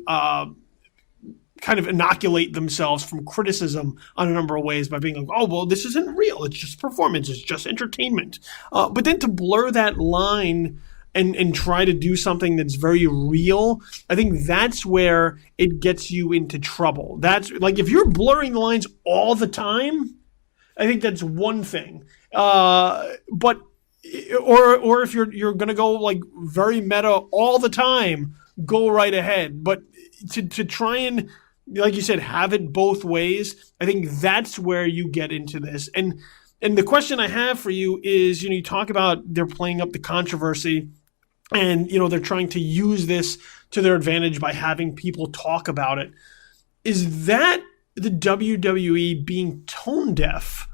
kind of inoculate themselves from criticism on a number of ways by being like, oh, well, this isn't real. It's just performance. It's just entertainment. But then to blur that line and try to do something that's very real, I think that's where it gets you into trouble. That's like, if you're blurring the lines all the time, I think that's one thing. But or if you're going to go like very meta all the time, go right ahead. But to try and, like you said, have it both ways, I think that's where you get into this. And the question I have for you is, you talk about they're playing up the controversy, and they're trying to use this to their advantage by having people talk about it. Is that the WWE being tone deaf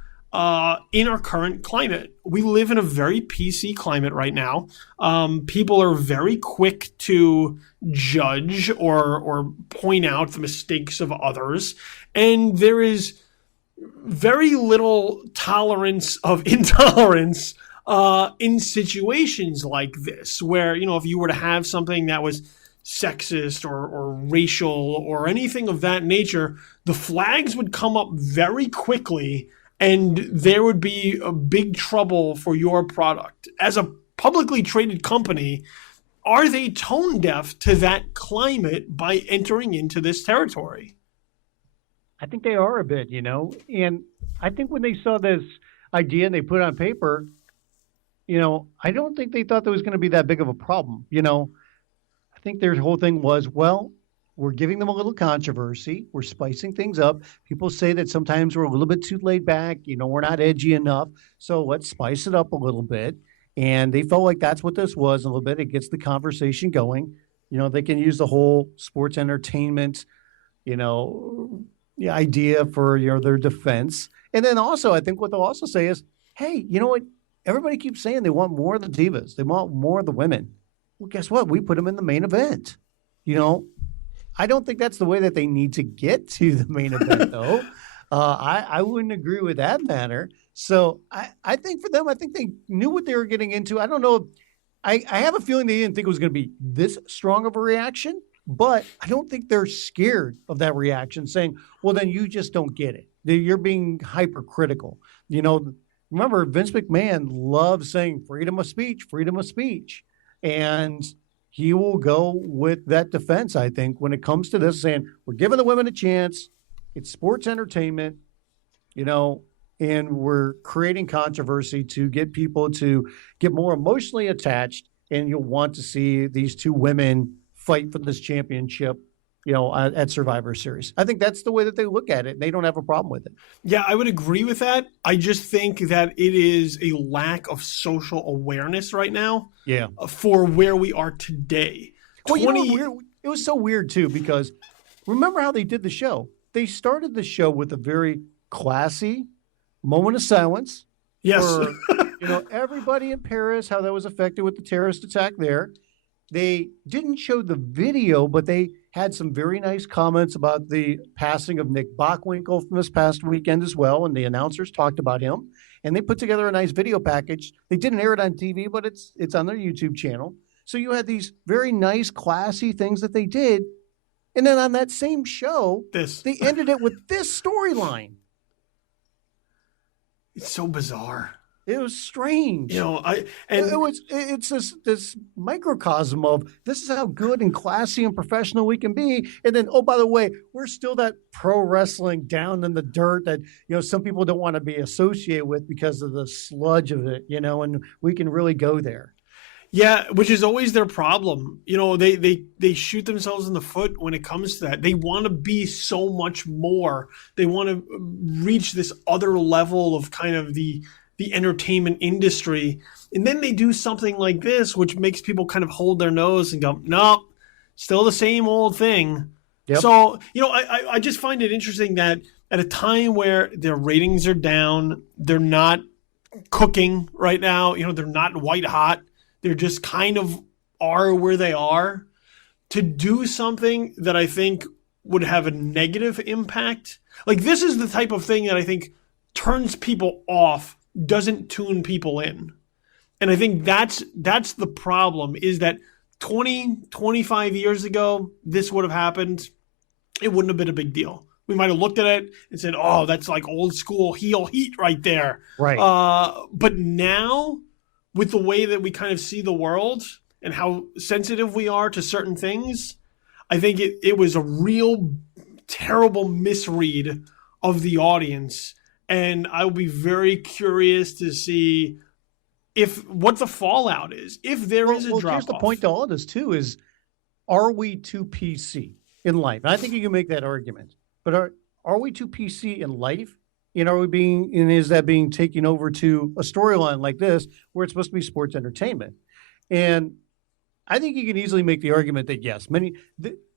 in our current climate? We live in a very PC climate right now. People are very quick to judge or point out the mistakes of others, and there is very little tolerance of intolerance in situations like this, where if you were to have something that was sexist or racial or anything of that nature, the flags would come up very quickly, and there would be a big trouble for your product. As a publicly traded company, are they tone deaf to that climate by entering into this territory? I think they are a bit, and I think when they saw this idea and they put it on paper, I don't think they thought there was going to be that big of a problem. think their whole thing was, well, we're giving them a little controversy. We're spicing things up. People say that sometimes we're a little bit too laid back. We're not edgy enough. So let's spice it up a little bit. And they felt like that's what this was a little bit. It gets the conversation going. They can use the whole sports entertainment, the idea for, their defense. And then also, I think what they'll also say is, hey, you know what? Everybody keeps saying they want more of the divas. They want more of the women. Well, guess what? We put them in the main event. I don't think that's the way that they need to get to the main event, though. I wouldn't agree with that matter. So I think for them, I think they knew what they were getting into. I don't know. I have a feeling they didn't think it was going to be this strong of a reaction, but I don't think they're scared of that reaction saying, well, then you just don't get it. You're being hypercritical. Remember, Vince McMahon loves saying freedom of speech. And he will go with that defense, I think, when it comes to this, saying we're giving the women a chance. It's sports entertainment, and we're creating controversy to get people to get more emotionally attached. And you'll want to see these two women fight for this championship, at Survivor Series. I think that's the way that they look at it. And they don't have a problem with it. Yeah, I would agree with that. I just think that it is a lack of social awareness right now. Yeah. For where we are today. Well, it was so weird too, because remember how they did the show? They started the show with a very classy moment of silence. Yes. For, everybody in Paris, how that was affected with the terrorist attack there. They didn't show the video, but they had some very nice comments about the passing of Nick Bockwinkel from this past weekend as well, and the announcers talked about him. And they put together a nice video package. They didn't air it on TV, but it's on their YouTube channel. So you had these very nice, classy things that they did. And then on that same show, they ended it with this storyline. It's so bizarre. It was strange. It's this microcosm of this is how good and classy and professional we can be. And then, oh, by the way, we're still that pro wrestling down in the dirt that, some people don't want to be associated with because of the sludge of it, and we can really go there. Yeah, which is always their problem. They shoot themselves in the foot when it comes to that. They want to be so much more. They want to reach this other level of kind of the entertainment industry. And then they do something like this, which makes people kind of hold their nose and go, nope, still the same old thing. Yep. So, I just find it interesting that at a time where their ratings are down, they're not cooking right now, they're not white hot. They're just kind of are where they are. To do something that I think would have a negative impact. Like this is the type of thing that I think turns people off, doesn't tune people in. And I think that's the problem, is that 20, 25 years ago, this would have happened. It wouldn't have been a big deal. We might have looked at it and said, oh, that's like old school heel heat right there. Right. But now, with the way that we kind of see the world and how sensitive we are to certain things, I think it was a real terrible misread of the audience. And I will be very curious to see what the fallout is, if there is a drop-off. Here's the point to all of this, too, is are we too PC in life? And I think you can make that argument. But are we too PC in life? Is that being taken over to a storyline like this where it's supposed to be sports entertainment? And I think you can easily make the argument that, yes,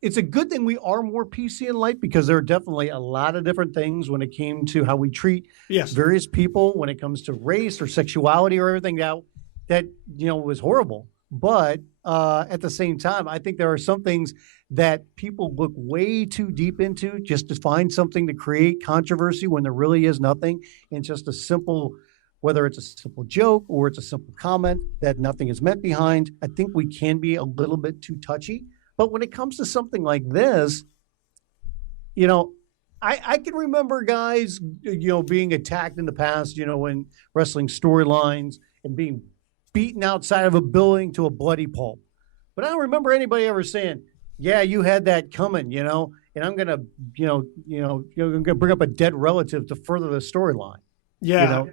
it's a good thing we are more PC in life, because there are definitely a lot of different things when it came to how we treat various people when it comes to race or sexuality or everything now that, was horrible. But at the same time, I think there are some things that people look way too deep into just to find something to create controversy when there really is nothing. And just a simple, whether it's a simple joke or it's a simple comment that nothing is meant behind, I think we can be a little bit too touchy. But when it comes to something like this, I can remember guys, being attacked in the past, in wrestling storylines and being beaten outside of a building to a bloody pulp. But I don't remember anybody ever saying, yeah, you had that coming, and I'm going to, I'm going to bring up a dead relative to further the storyline. Yeah.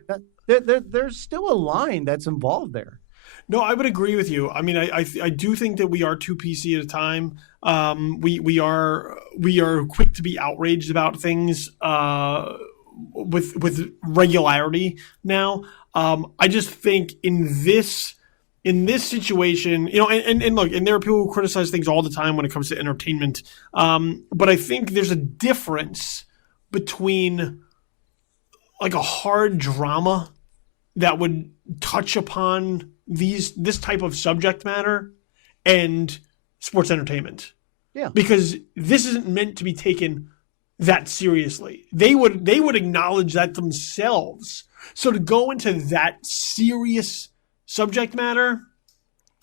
There's still a line that's involved there. No, I would agree with you. I mean, I do think that we are too PC at a time. We are quick to be outraged about things with regularity now. I just think in this situation, and look, and there are people who criticize things all the time when it comes to entertainment. But I think there's a difference between like a hard drama that would touch upon this type of subject matter and sports entertainment. Yeah. Because this isn't meant to be taken that seriously. They would acknowledge that themselves. So to go into that serious subject matter,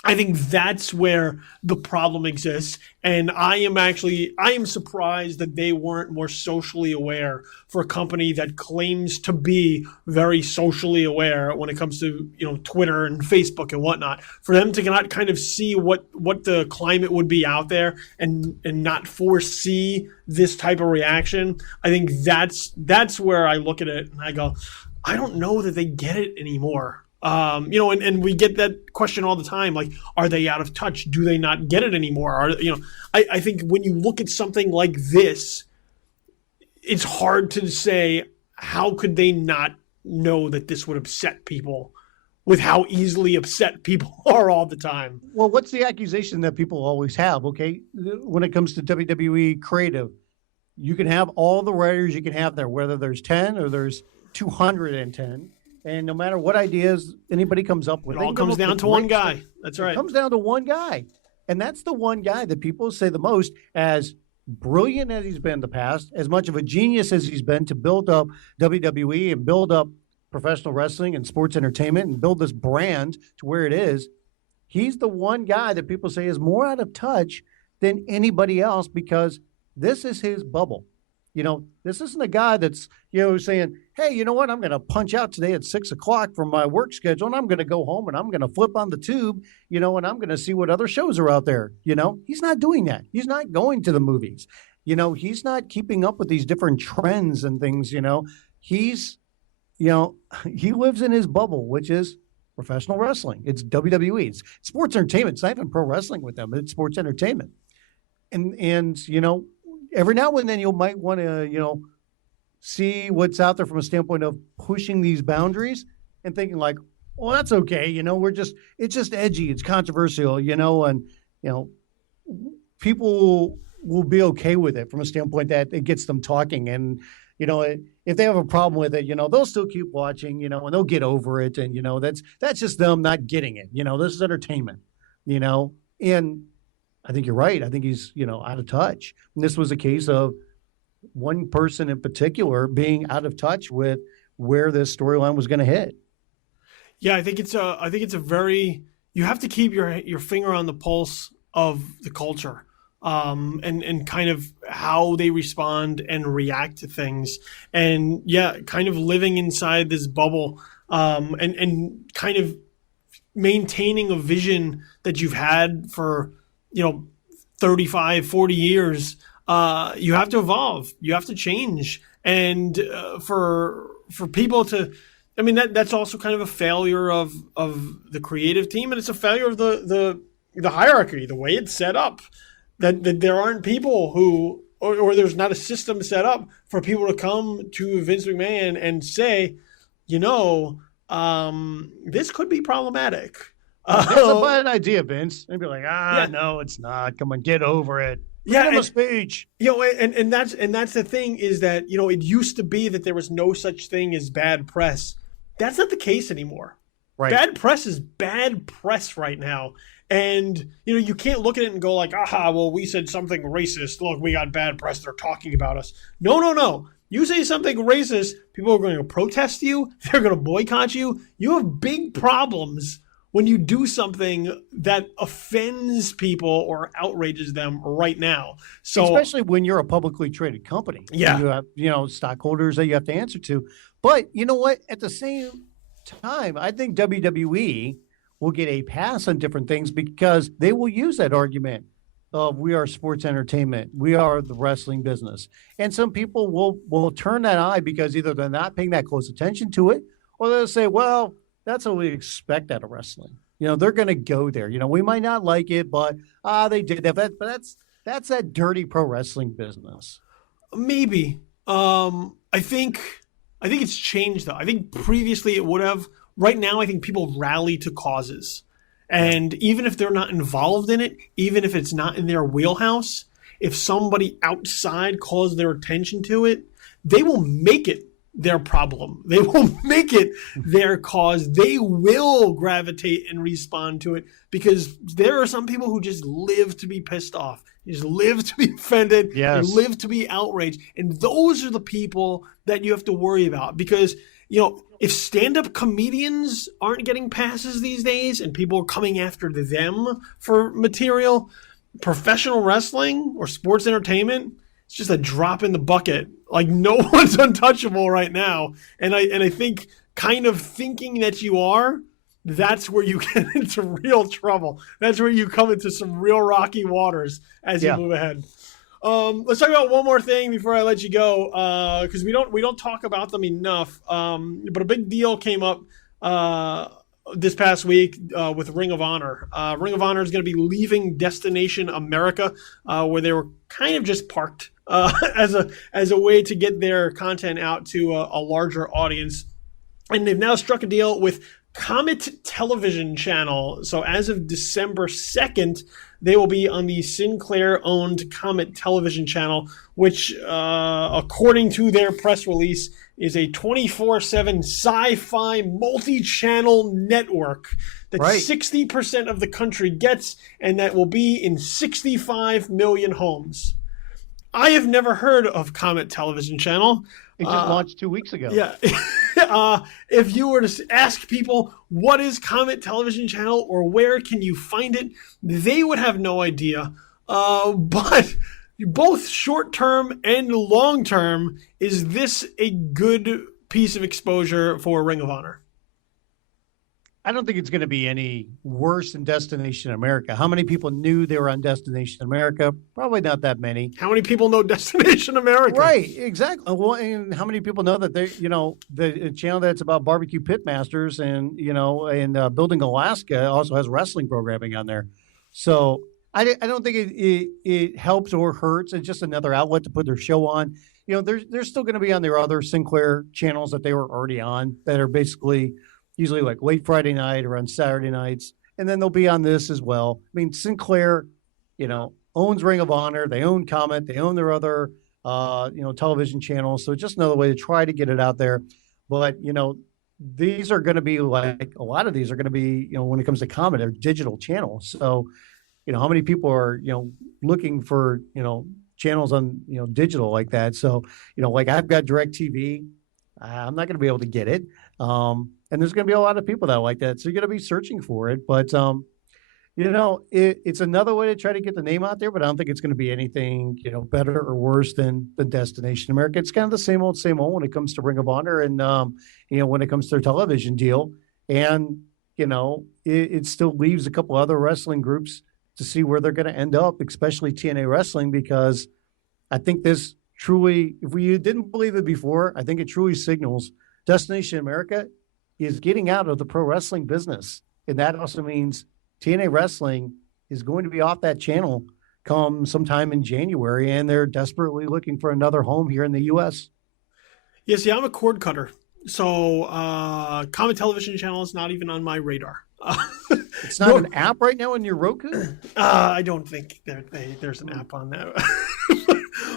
I think that's where the problem exists. And I am surprised that they weren't more socially aware for a company that claims to be very socially aware when it comes to, Twitter and Facebook and whatnot, for them to not kind of see what the climate would be out there and not foresee this type of reaction. I think that's where I look at it and I go, I don't know that they get it anymore. And we get that question all the time, like, are they out of touch? Do they not get it anymore? I think when you look at something like this, it's hard to say, how could they not know that this would upset people with how easily upset people are all the time? Well, what's the accusation that people always have? Okay. When it comes to WWE creative, you can have all the writers you can have there, whether there's 10 or there's 210. And no matter what ideas anybody comes up with, it all comes down to one guy. Stuff. That's right. It comes down to one guy. And that's the one guy that people say the most, as brilliant as he's been in the past, as much of a genius as he's been to build up WWE and build up professional wrestling and sports entertainment and build this brand to where it is. He's the one guy that people say is more out of touch than anybody else because this is his bubble. This isn't a guy that's, saying, hey, you know what? I'm going to punch out today at 6:00 from my work schedule and I'm going to go home and I'm going to flip on the tube, and I'm going to see what other shows are out there. He's not doing that. He's not going to the movies. He's not keeping up with these different trends and things, He's, he lives in his bubble, which is professional wrestling. It's WWE. It's sports entertainment. It's not even pro wrestling with them. It's sports entertainment. And every now and then you might want to, see what's out there from a standpoint of pushing these boundaries and thinking like, well, that's okay. It's just edgy. It's controversial, and, people will be okay with it from a standpoint that it gets them talking. And, if they have a problem with it, they'll still keep watching, and they'll get over it. And, that's just them not getting it. This is entertainment, and I think you're right. I think he's, out of touch. And this was a case of one person in particular being out of touch with where this storyline was going to hit. Yeah, I think it's a very, you have to keep your finger on the pulse of the culture, and kind of how they respond and react to things. And yeah, kind of living inside this bubble, and kind of maintaining a vision that you've had for, 35, 40 years, you have to evolve, you have to change. And for people to, I mean, that's also kind of a failure of the creative team. And it's a failure of the hierarchy, the way it's set up, that there aren't people who, or there's not a system set up for people to come to Vince McMahon and say, this could be problematic. It's a bad idea, Vince. They'd be like, no, it's not. Come on, get over it. Yeah, a speech. And that's the thing is that, it used to be that there was no such thing as bad press. That's not the case anymore. Right. Bad press is bad press right now. And, you can't look at it and go like, well, we said something racist. Look, we got bad press. They're talking about us. No. You say something racist, people are going to protest you. They're going to boycott you. You have big problems when you do something that offends people or outrages them right now. So especially when you're a publicly traded company. Yeah. You have, stockholders that you have to answer to. But you know what? At the same time, I think WWE will get a pass on different things because they will use that argument of we are sports entertainment. We are the wrestling business. And some people will turn that eye because either they're not paying that close attention to it or they'll say, well, that's what we expect out of wrestling. They're going to go there. We might not like it, but they did that. But that's that dirty pro wrestling business. Maybe. I think it's changed though. I think previously it would have. Right now, I think people rally to causes, and even if they're not involved in it, even if it's not in their wheelhouse, if somebody outside calls their attention to it, they will make it their problem. They will make it their cause. They will gravitate and respond to it because there are some people who just live to be pissed off. They just live to be offended. Yes. They live to be outraged. And those are the people that you have to worry about because, if stand-up comedians aren't getting passes these days and people are coming after them for material, professional wrestling or sports entertainment, it's just a drop in the bucket. Like no one's untouchable right now. And I think kind of thinking that you are, that's where you get into real trouble. That's where you come into some real rocky waters as you move ahead. Let's talk about one more thing before I let you go, because we don't talk about them enough. But a big deal came up this past week with Ring of Honor. Ring of Honor is going to be leaving Destination America, where they were kind of just parked as a way to get their content out to a larger audience, and they've now struck a deal with Comet Television Channel. So as of December 2nd, they will be on the Sinclair-owned Comet Television Channel, which, according to their press release, is a 24/7 sci-fi multi-channel network that 60% of the country gets, and that will be in 65 million homes. I have never heard of Comet Television Channel. It just launched 2 weeks ago. Yeah. If you were to ask people, what is Comet Television Channel or where can you find it, they would have no idea. But both short-term and long-term, is this a good piece of exposure for Ring of Honor? I don't think it's going to be any worse than Destination America. How many people knew they were on Destination America? Probably not that many. How many people know Destination America? Right, exactly. Well, and how many people know that they, the channel that's about barbecue pitmasters and building Alaska also has wrestling programming on there. So I don't think it helps or hurts. It's just another outlet to put their show on. They're still going to be on their other Sinclair channels that they were already on that are basically usually like late Friday night or on Saturday nights. And then they'll be on this as well. I mean, Sinclair, owns Ring of Honor. They own Comet. They own their other, television channels. So just another way to try to get it out there. But, these are going to be like, a lot of these are going to be, when it comes to Comet, they're digital channels. So, how many people are, looking for, channels on, digital like that. So, like I've got DirecTV. I'm not going to be able to get it. And there's going to be a lot of people that like that. So you're going to be searching for it. But, it's another way to try to get the name out there, but I don't think it's going to be anything, better or worse than Destination America. It's kind of the same old when it comes to Ring of Honor and, when it comes to their television deal. And, it still leaves a couple other wrestling groups to see where they're going to end up, especially TNA Wrestling, because I think this truly, if we didn't believe it before, I think it truly signals Destination America is getting out of the pro wrestling business. And that also means TNA Wrestling is going to be off that channel come sometime in January, and they're desperately looking for another home here in the U.S. Yeah, see, I'm a cord cutter. So Comet Television Channel is not even on my radar. It's not an app right now in your Roku? I don't think there's an app on that.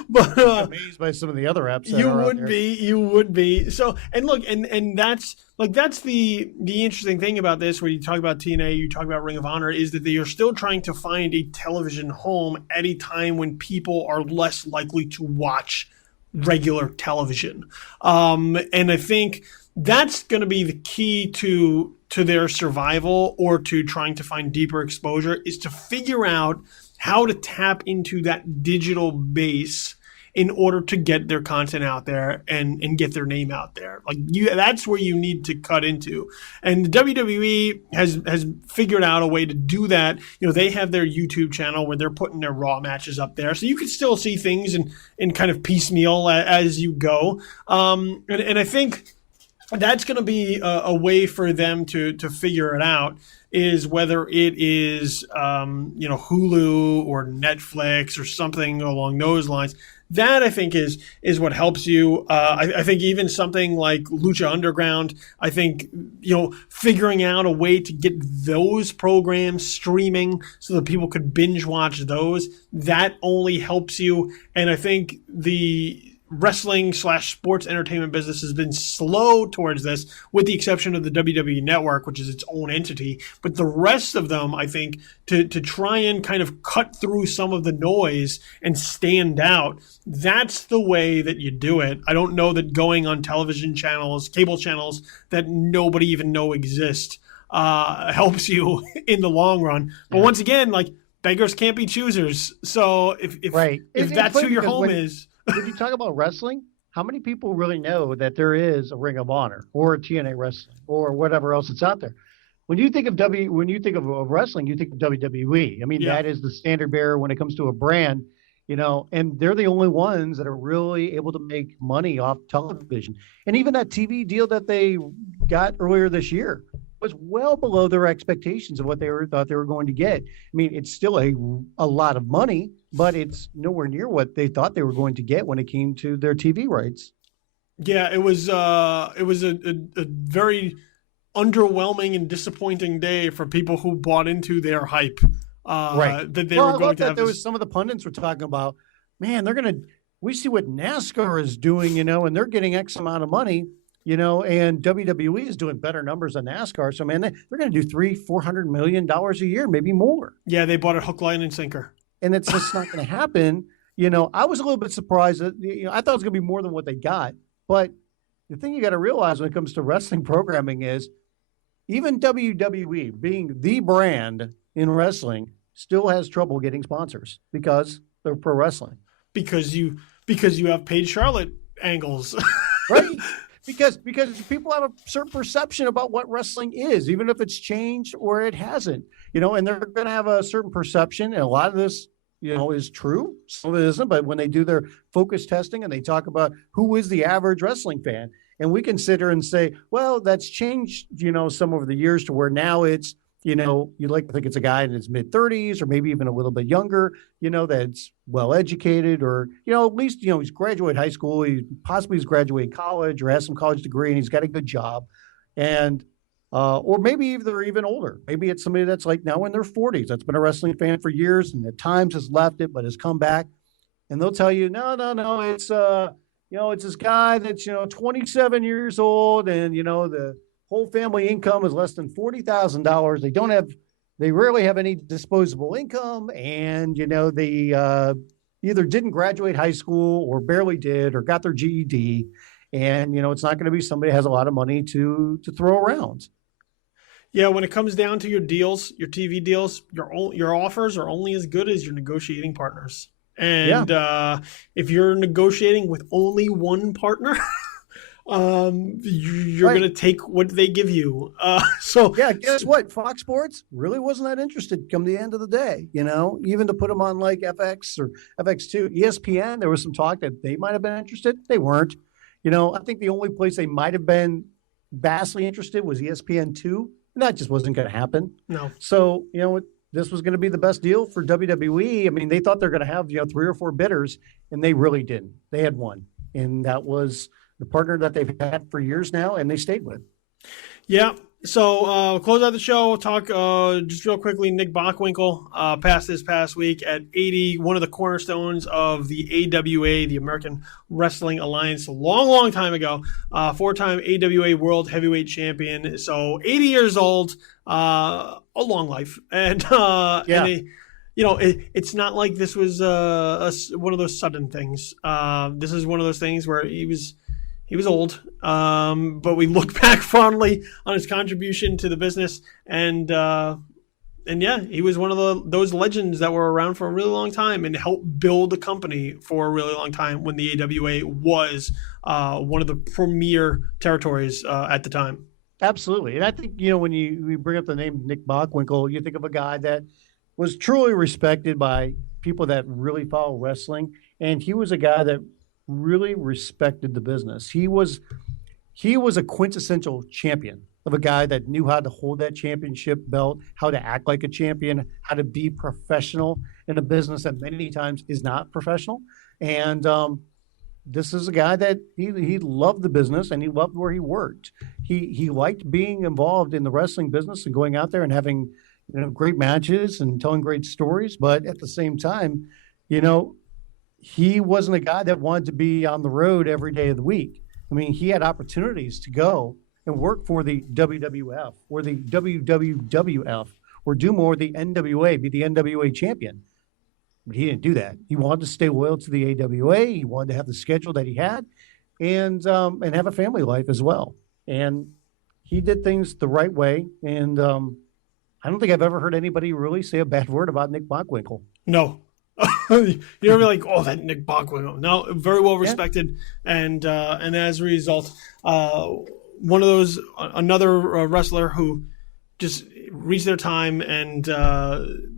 But I'm amazed by some of the other apps. You would be. So, and look, and that's the interesting thing about this, where you talk about TNA, you talk about Ring of Honor, is that they are still trying to find a television home at a time when people are less likely to watch regular television. And I think that's going to be the key to their survival, or to trying to find deeper exposure, is to figure out how to tap into that digital base in order to get their content out there and get their name out there. That's where you need to cut into. And the WWE has figured out a way to do that. They have their YouTube channel where they're putting their Raw matches up there. So you can still see things in kind of piecemeal as you go. And I think that's going to be a way for them to figure it out, is whether it is Hulu or Netflix or something along those lines. That I think is what helps you. I think even something like Lucha Underground, I think, figuring out a way to get those programs streaming so that people could binge watch those, that only helps you. And I think the wrestling/sports entertainment business has been slow towards this, with the exception of the WWE Network, which is its own entity. But the rest of them, I think, to try and kind of cut through some of the noise and stand out, that's the way that you do it. I don't know that going on television channels, cable channels that nobody even know exist, helps you in the long run. But once again, like, beggars can't be choosers. So if that's who your home is. When you talk about wrestling, how many people really know that there is a Ring of Honor or a TNA Wrestling or whatever else that's out there? When you think of wrestling, you think of WWE. I mean, that is the standard bearer when it comes to a brand, and they're the only ones that are really able to make money off television. And even that TV deal that they got earlier this year was well below their expectations of what they thought they were going to get. I mean, it's still a lot of money, but it's nowhere near what they thought they were going to get when it came to their TV rights. Yeah, it was a very underwhelming and disappointing day for people who bought into their hype. That they were going to have. There was some of the pundits were talking about, man, we see what NASCAR is doing, and they're getting X amount of money. And WWE is doing better numbers than NASCAR. So, man, they're going to do $300-400 million a year, maybe more. Yeah, they bought it hook, line, and sinker. And it's just not going to happen. I was a little bit surprised that, I thought it was going to be more than what they got. But the thing you got to realize when it comes to wrestling programming is even WWE, being the brand in wrestling, still has trouble getting sponsors because they're pro wrestling. Because you have Paige Charlotte angles. Right. Because people have a certain perception about what wrestling is, even if it's changed or it hasn't, and they're going to have a certain perception. And a lot of this, is true. Some of it isn't. But when they do their focus testing and they talk about who is the average wrestling fan, and we consider and say, well, that's changed, some over the years to where now it's, you'd like to think it's a guy in his mid-30s or maybe even a little bit younger, that's well-educated or, at least, he's graduated high school, he's graduated college or has some college degree and he's got a good job. And, or maybe they're even older. Maybe it's somebody that's like now in their 40s, that's been a wrestling fan for years and at times has left it, but has come back. And they'll tell you, no, it's, it's this guy that's, 27 years old and, the whole family income is less than $40,000. They rarely have any disposable income. And, they either didn't graduate high school or barely did, or got their GED. And, it's not going to be somebody who has a lot of money to throw around. Yeah. When it comes down to your deals, your TV deals, your offers are only as good as your negotiating partners. And if you're negotiating with only one partner, you're going to take what they give you. Guess what? Fox Sports really wasn't that interested come the end of the day, even to put them on like FX or FX2. ESPN, there was some talk that they might have been interested. They weren't. I think the only place they might have been vastly interested was ESPN2, and that just wasn't going to happen. No. So, this was going to be the best deal for WWE. I mean, they thought they're going to have, 3 or 4 bidders, and they really didn't. They had one, and that was the partner that they've had for years now, and they stayed with. Yeah. So close out the show. We'll talk just real quickly. Nick Bockwinkel passed this past week at 80, one of the cornerstones of the AWA, the American Wrestling Alliance, a long time ago. 4-time AWA World Heavyweight Champion. So 80 years old, a long life. And, it's not like this was one of those sudden things. This is one of those things where he was old, but we look back fondly on his contribution to the business, and he was one of those legends that were around for a really long time and helped build the company for a really long time when the AWA was one of the premier territories at the time. Absolutely, and I think when we bring up the name Nick Bockwinkel, you think of a guy that was truly respected by people that really follow wrestling, and he was a guy that really respected the business. He was a quintessential champion. of a guy that knew how to hold that championship belt, how to act like a champion, how to be professional in a business that many times is not professional. And this is a guy that he loved the business and he loved where he worked. He liked being involved in the wrestling business and going out there and having, great matches and telling great stories. But at the same time, he wasn't a guy that wanted to be on the road every day of the week. I mean, he had opportunities to go and work for the WWF or the WWWF or do more the NWA, be the NWA champion. But he didn't do that. He wanted to stay loyal to the AWA. He wanted to have the schedule that he had and have a family life as well. And he did things the right way. And I don't think I've ever heard anybody really say a bad word about Nick Bockwinkel. No. You're gonna be like, oh, that Nick Bockwinkel. No, very well respected, and as a result, one of those another wrestler who just reached their time, and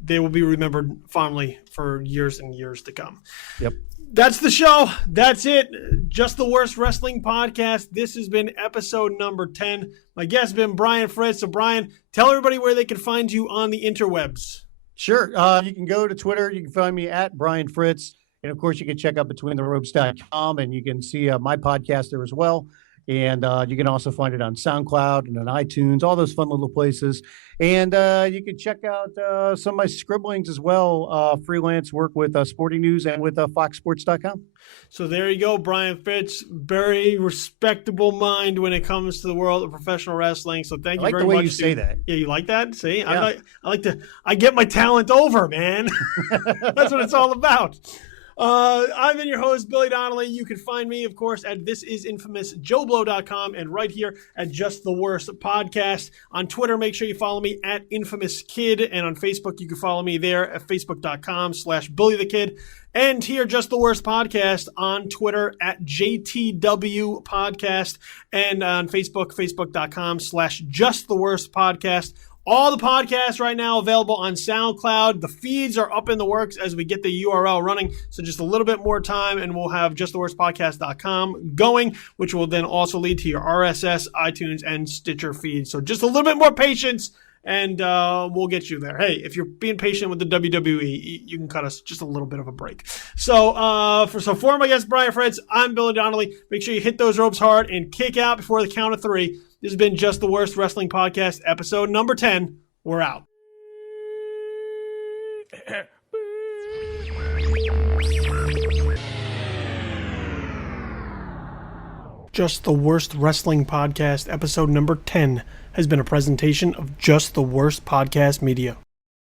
they will be remembered fondly for years and years to come. Yep. That's the show. That's it. Just the Worst Wrestling Podcast. This has been episode number 10. My guest has been Brian Fritz. So, Brian, tell everybody where they can find you on the interwebs. Sure. You can go to Twitter. You can find me at Brian Fritz. And, of course, you can check out BetweenTheRopes.com, and you can see my podcast there as well. And you can also find it on SoundCloud and on iTunes, all those fun little places. And you can check out some of my scribblings as well, freelance work with Sporting News and with FoxSports.com. So there you go, Brian Fitz. Very respectable mind when it comes to the world of professional wrestling. So thank you very much. I like the way you say that. Yeah, you like that? See, yeah. I get my talent over, man. That's what it's all about. I've been your host, Billy Donnelly. You can find me, of course, at thisisinfamousjoeblow.com and right here at Just the Worst Podcast. On Twitter, make sure you follow me at InfamousKid. And on Facebook, you can follow me there at facebook.com/BillyTheKid. And here, Just the Worst Podcast on Twitter at JTW Podcast. And on Facebook, facebook.com/Just the Worst Podcast. All the podcasts right now available on SoundCloud. The feeds are up in the works as we get the URL running. So just a little bit more time and we'll have justtheworstpodcast.com going, which will then also lead to your RSS, iTunes, and Stitcher feeds. So just a little bit more patience and we'll get you there. Hey, if you're being patient with the WWE, you can cut us just a little bit of a break. So for my guest, Brian Fritz, I'm Billy Donnelly. Make sure you hit those ropes hard and kick out before the count of 3. This has been Just the Worst Wrestling Podcast, episode number 10. We're out. Just the Worst Wrestling Podcast, episode number 10, has been a presentation of Just the Worst Podcast Media.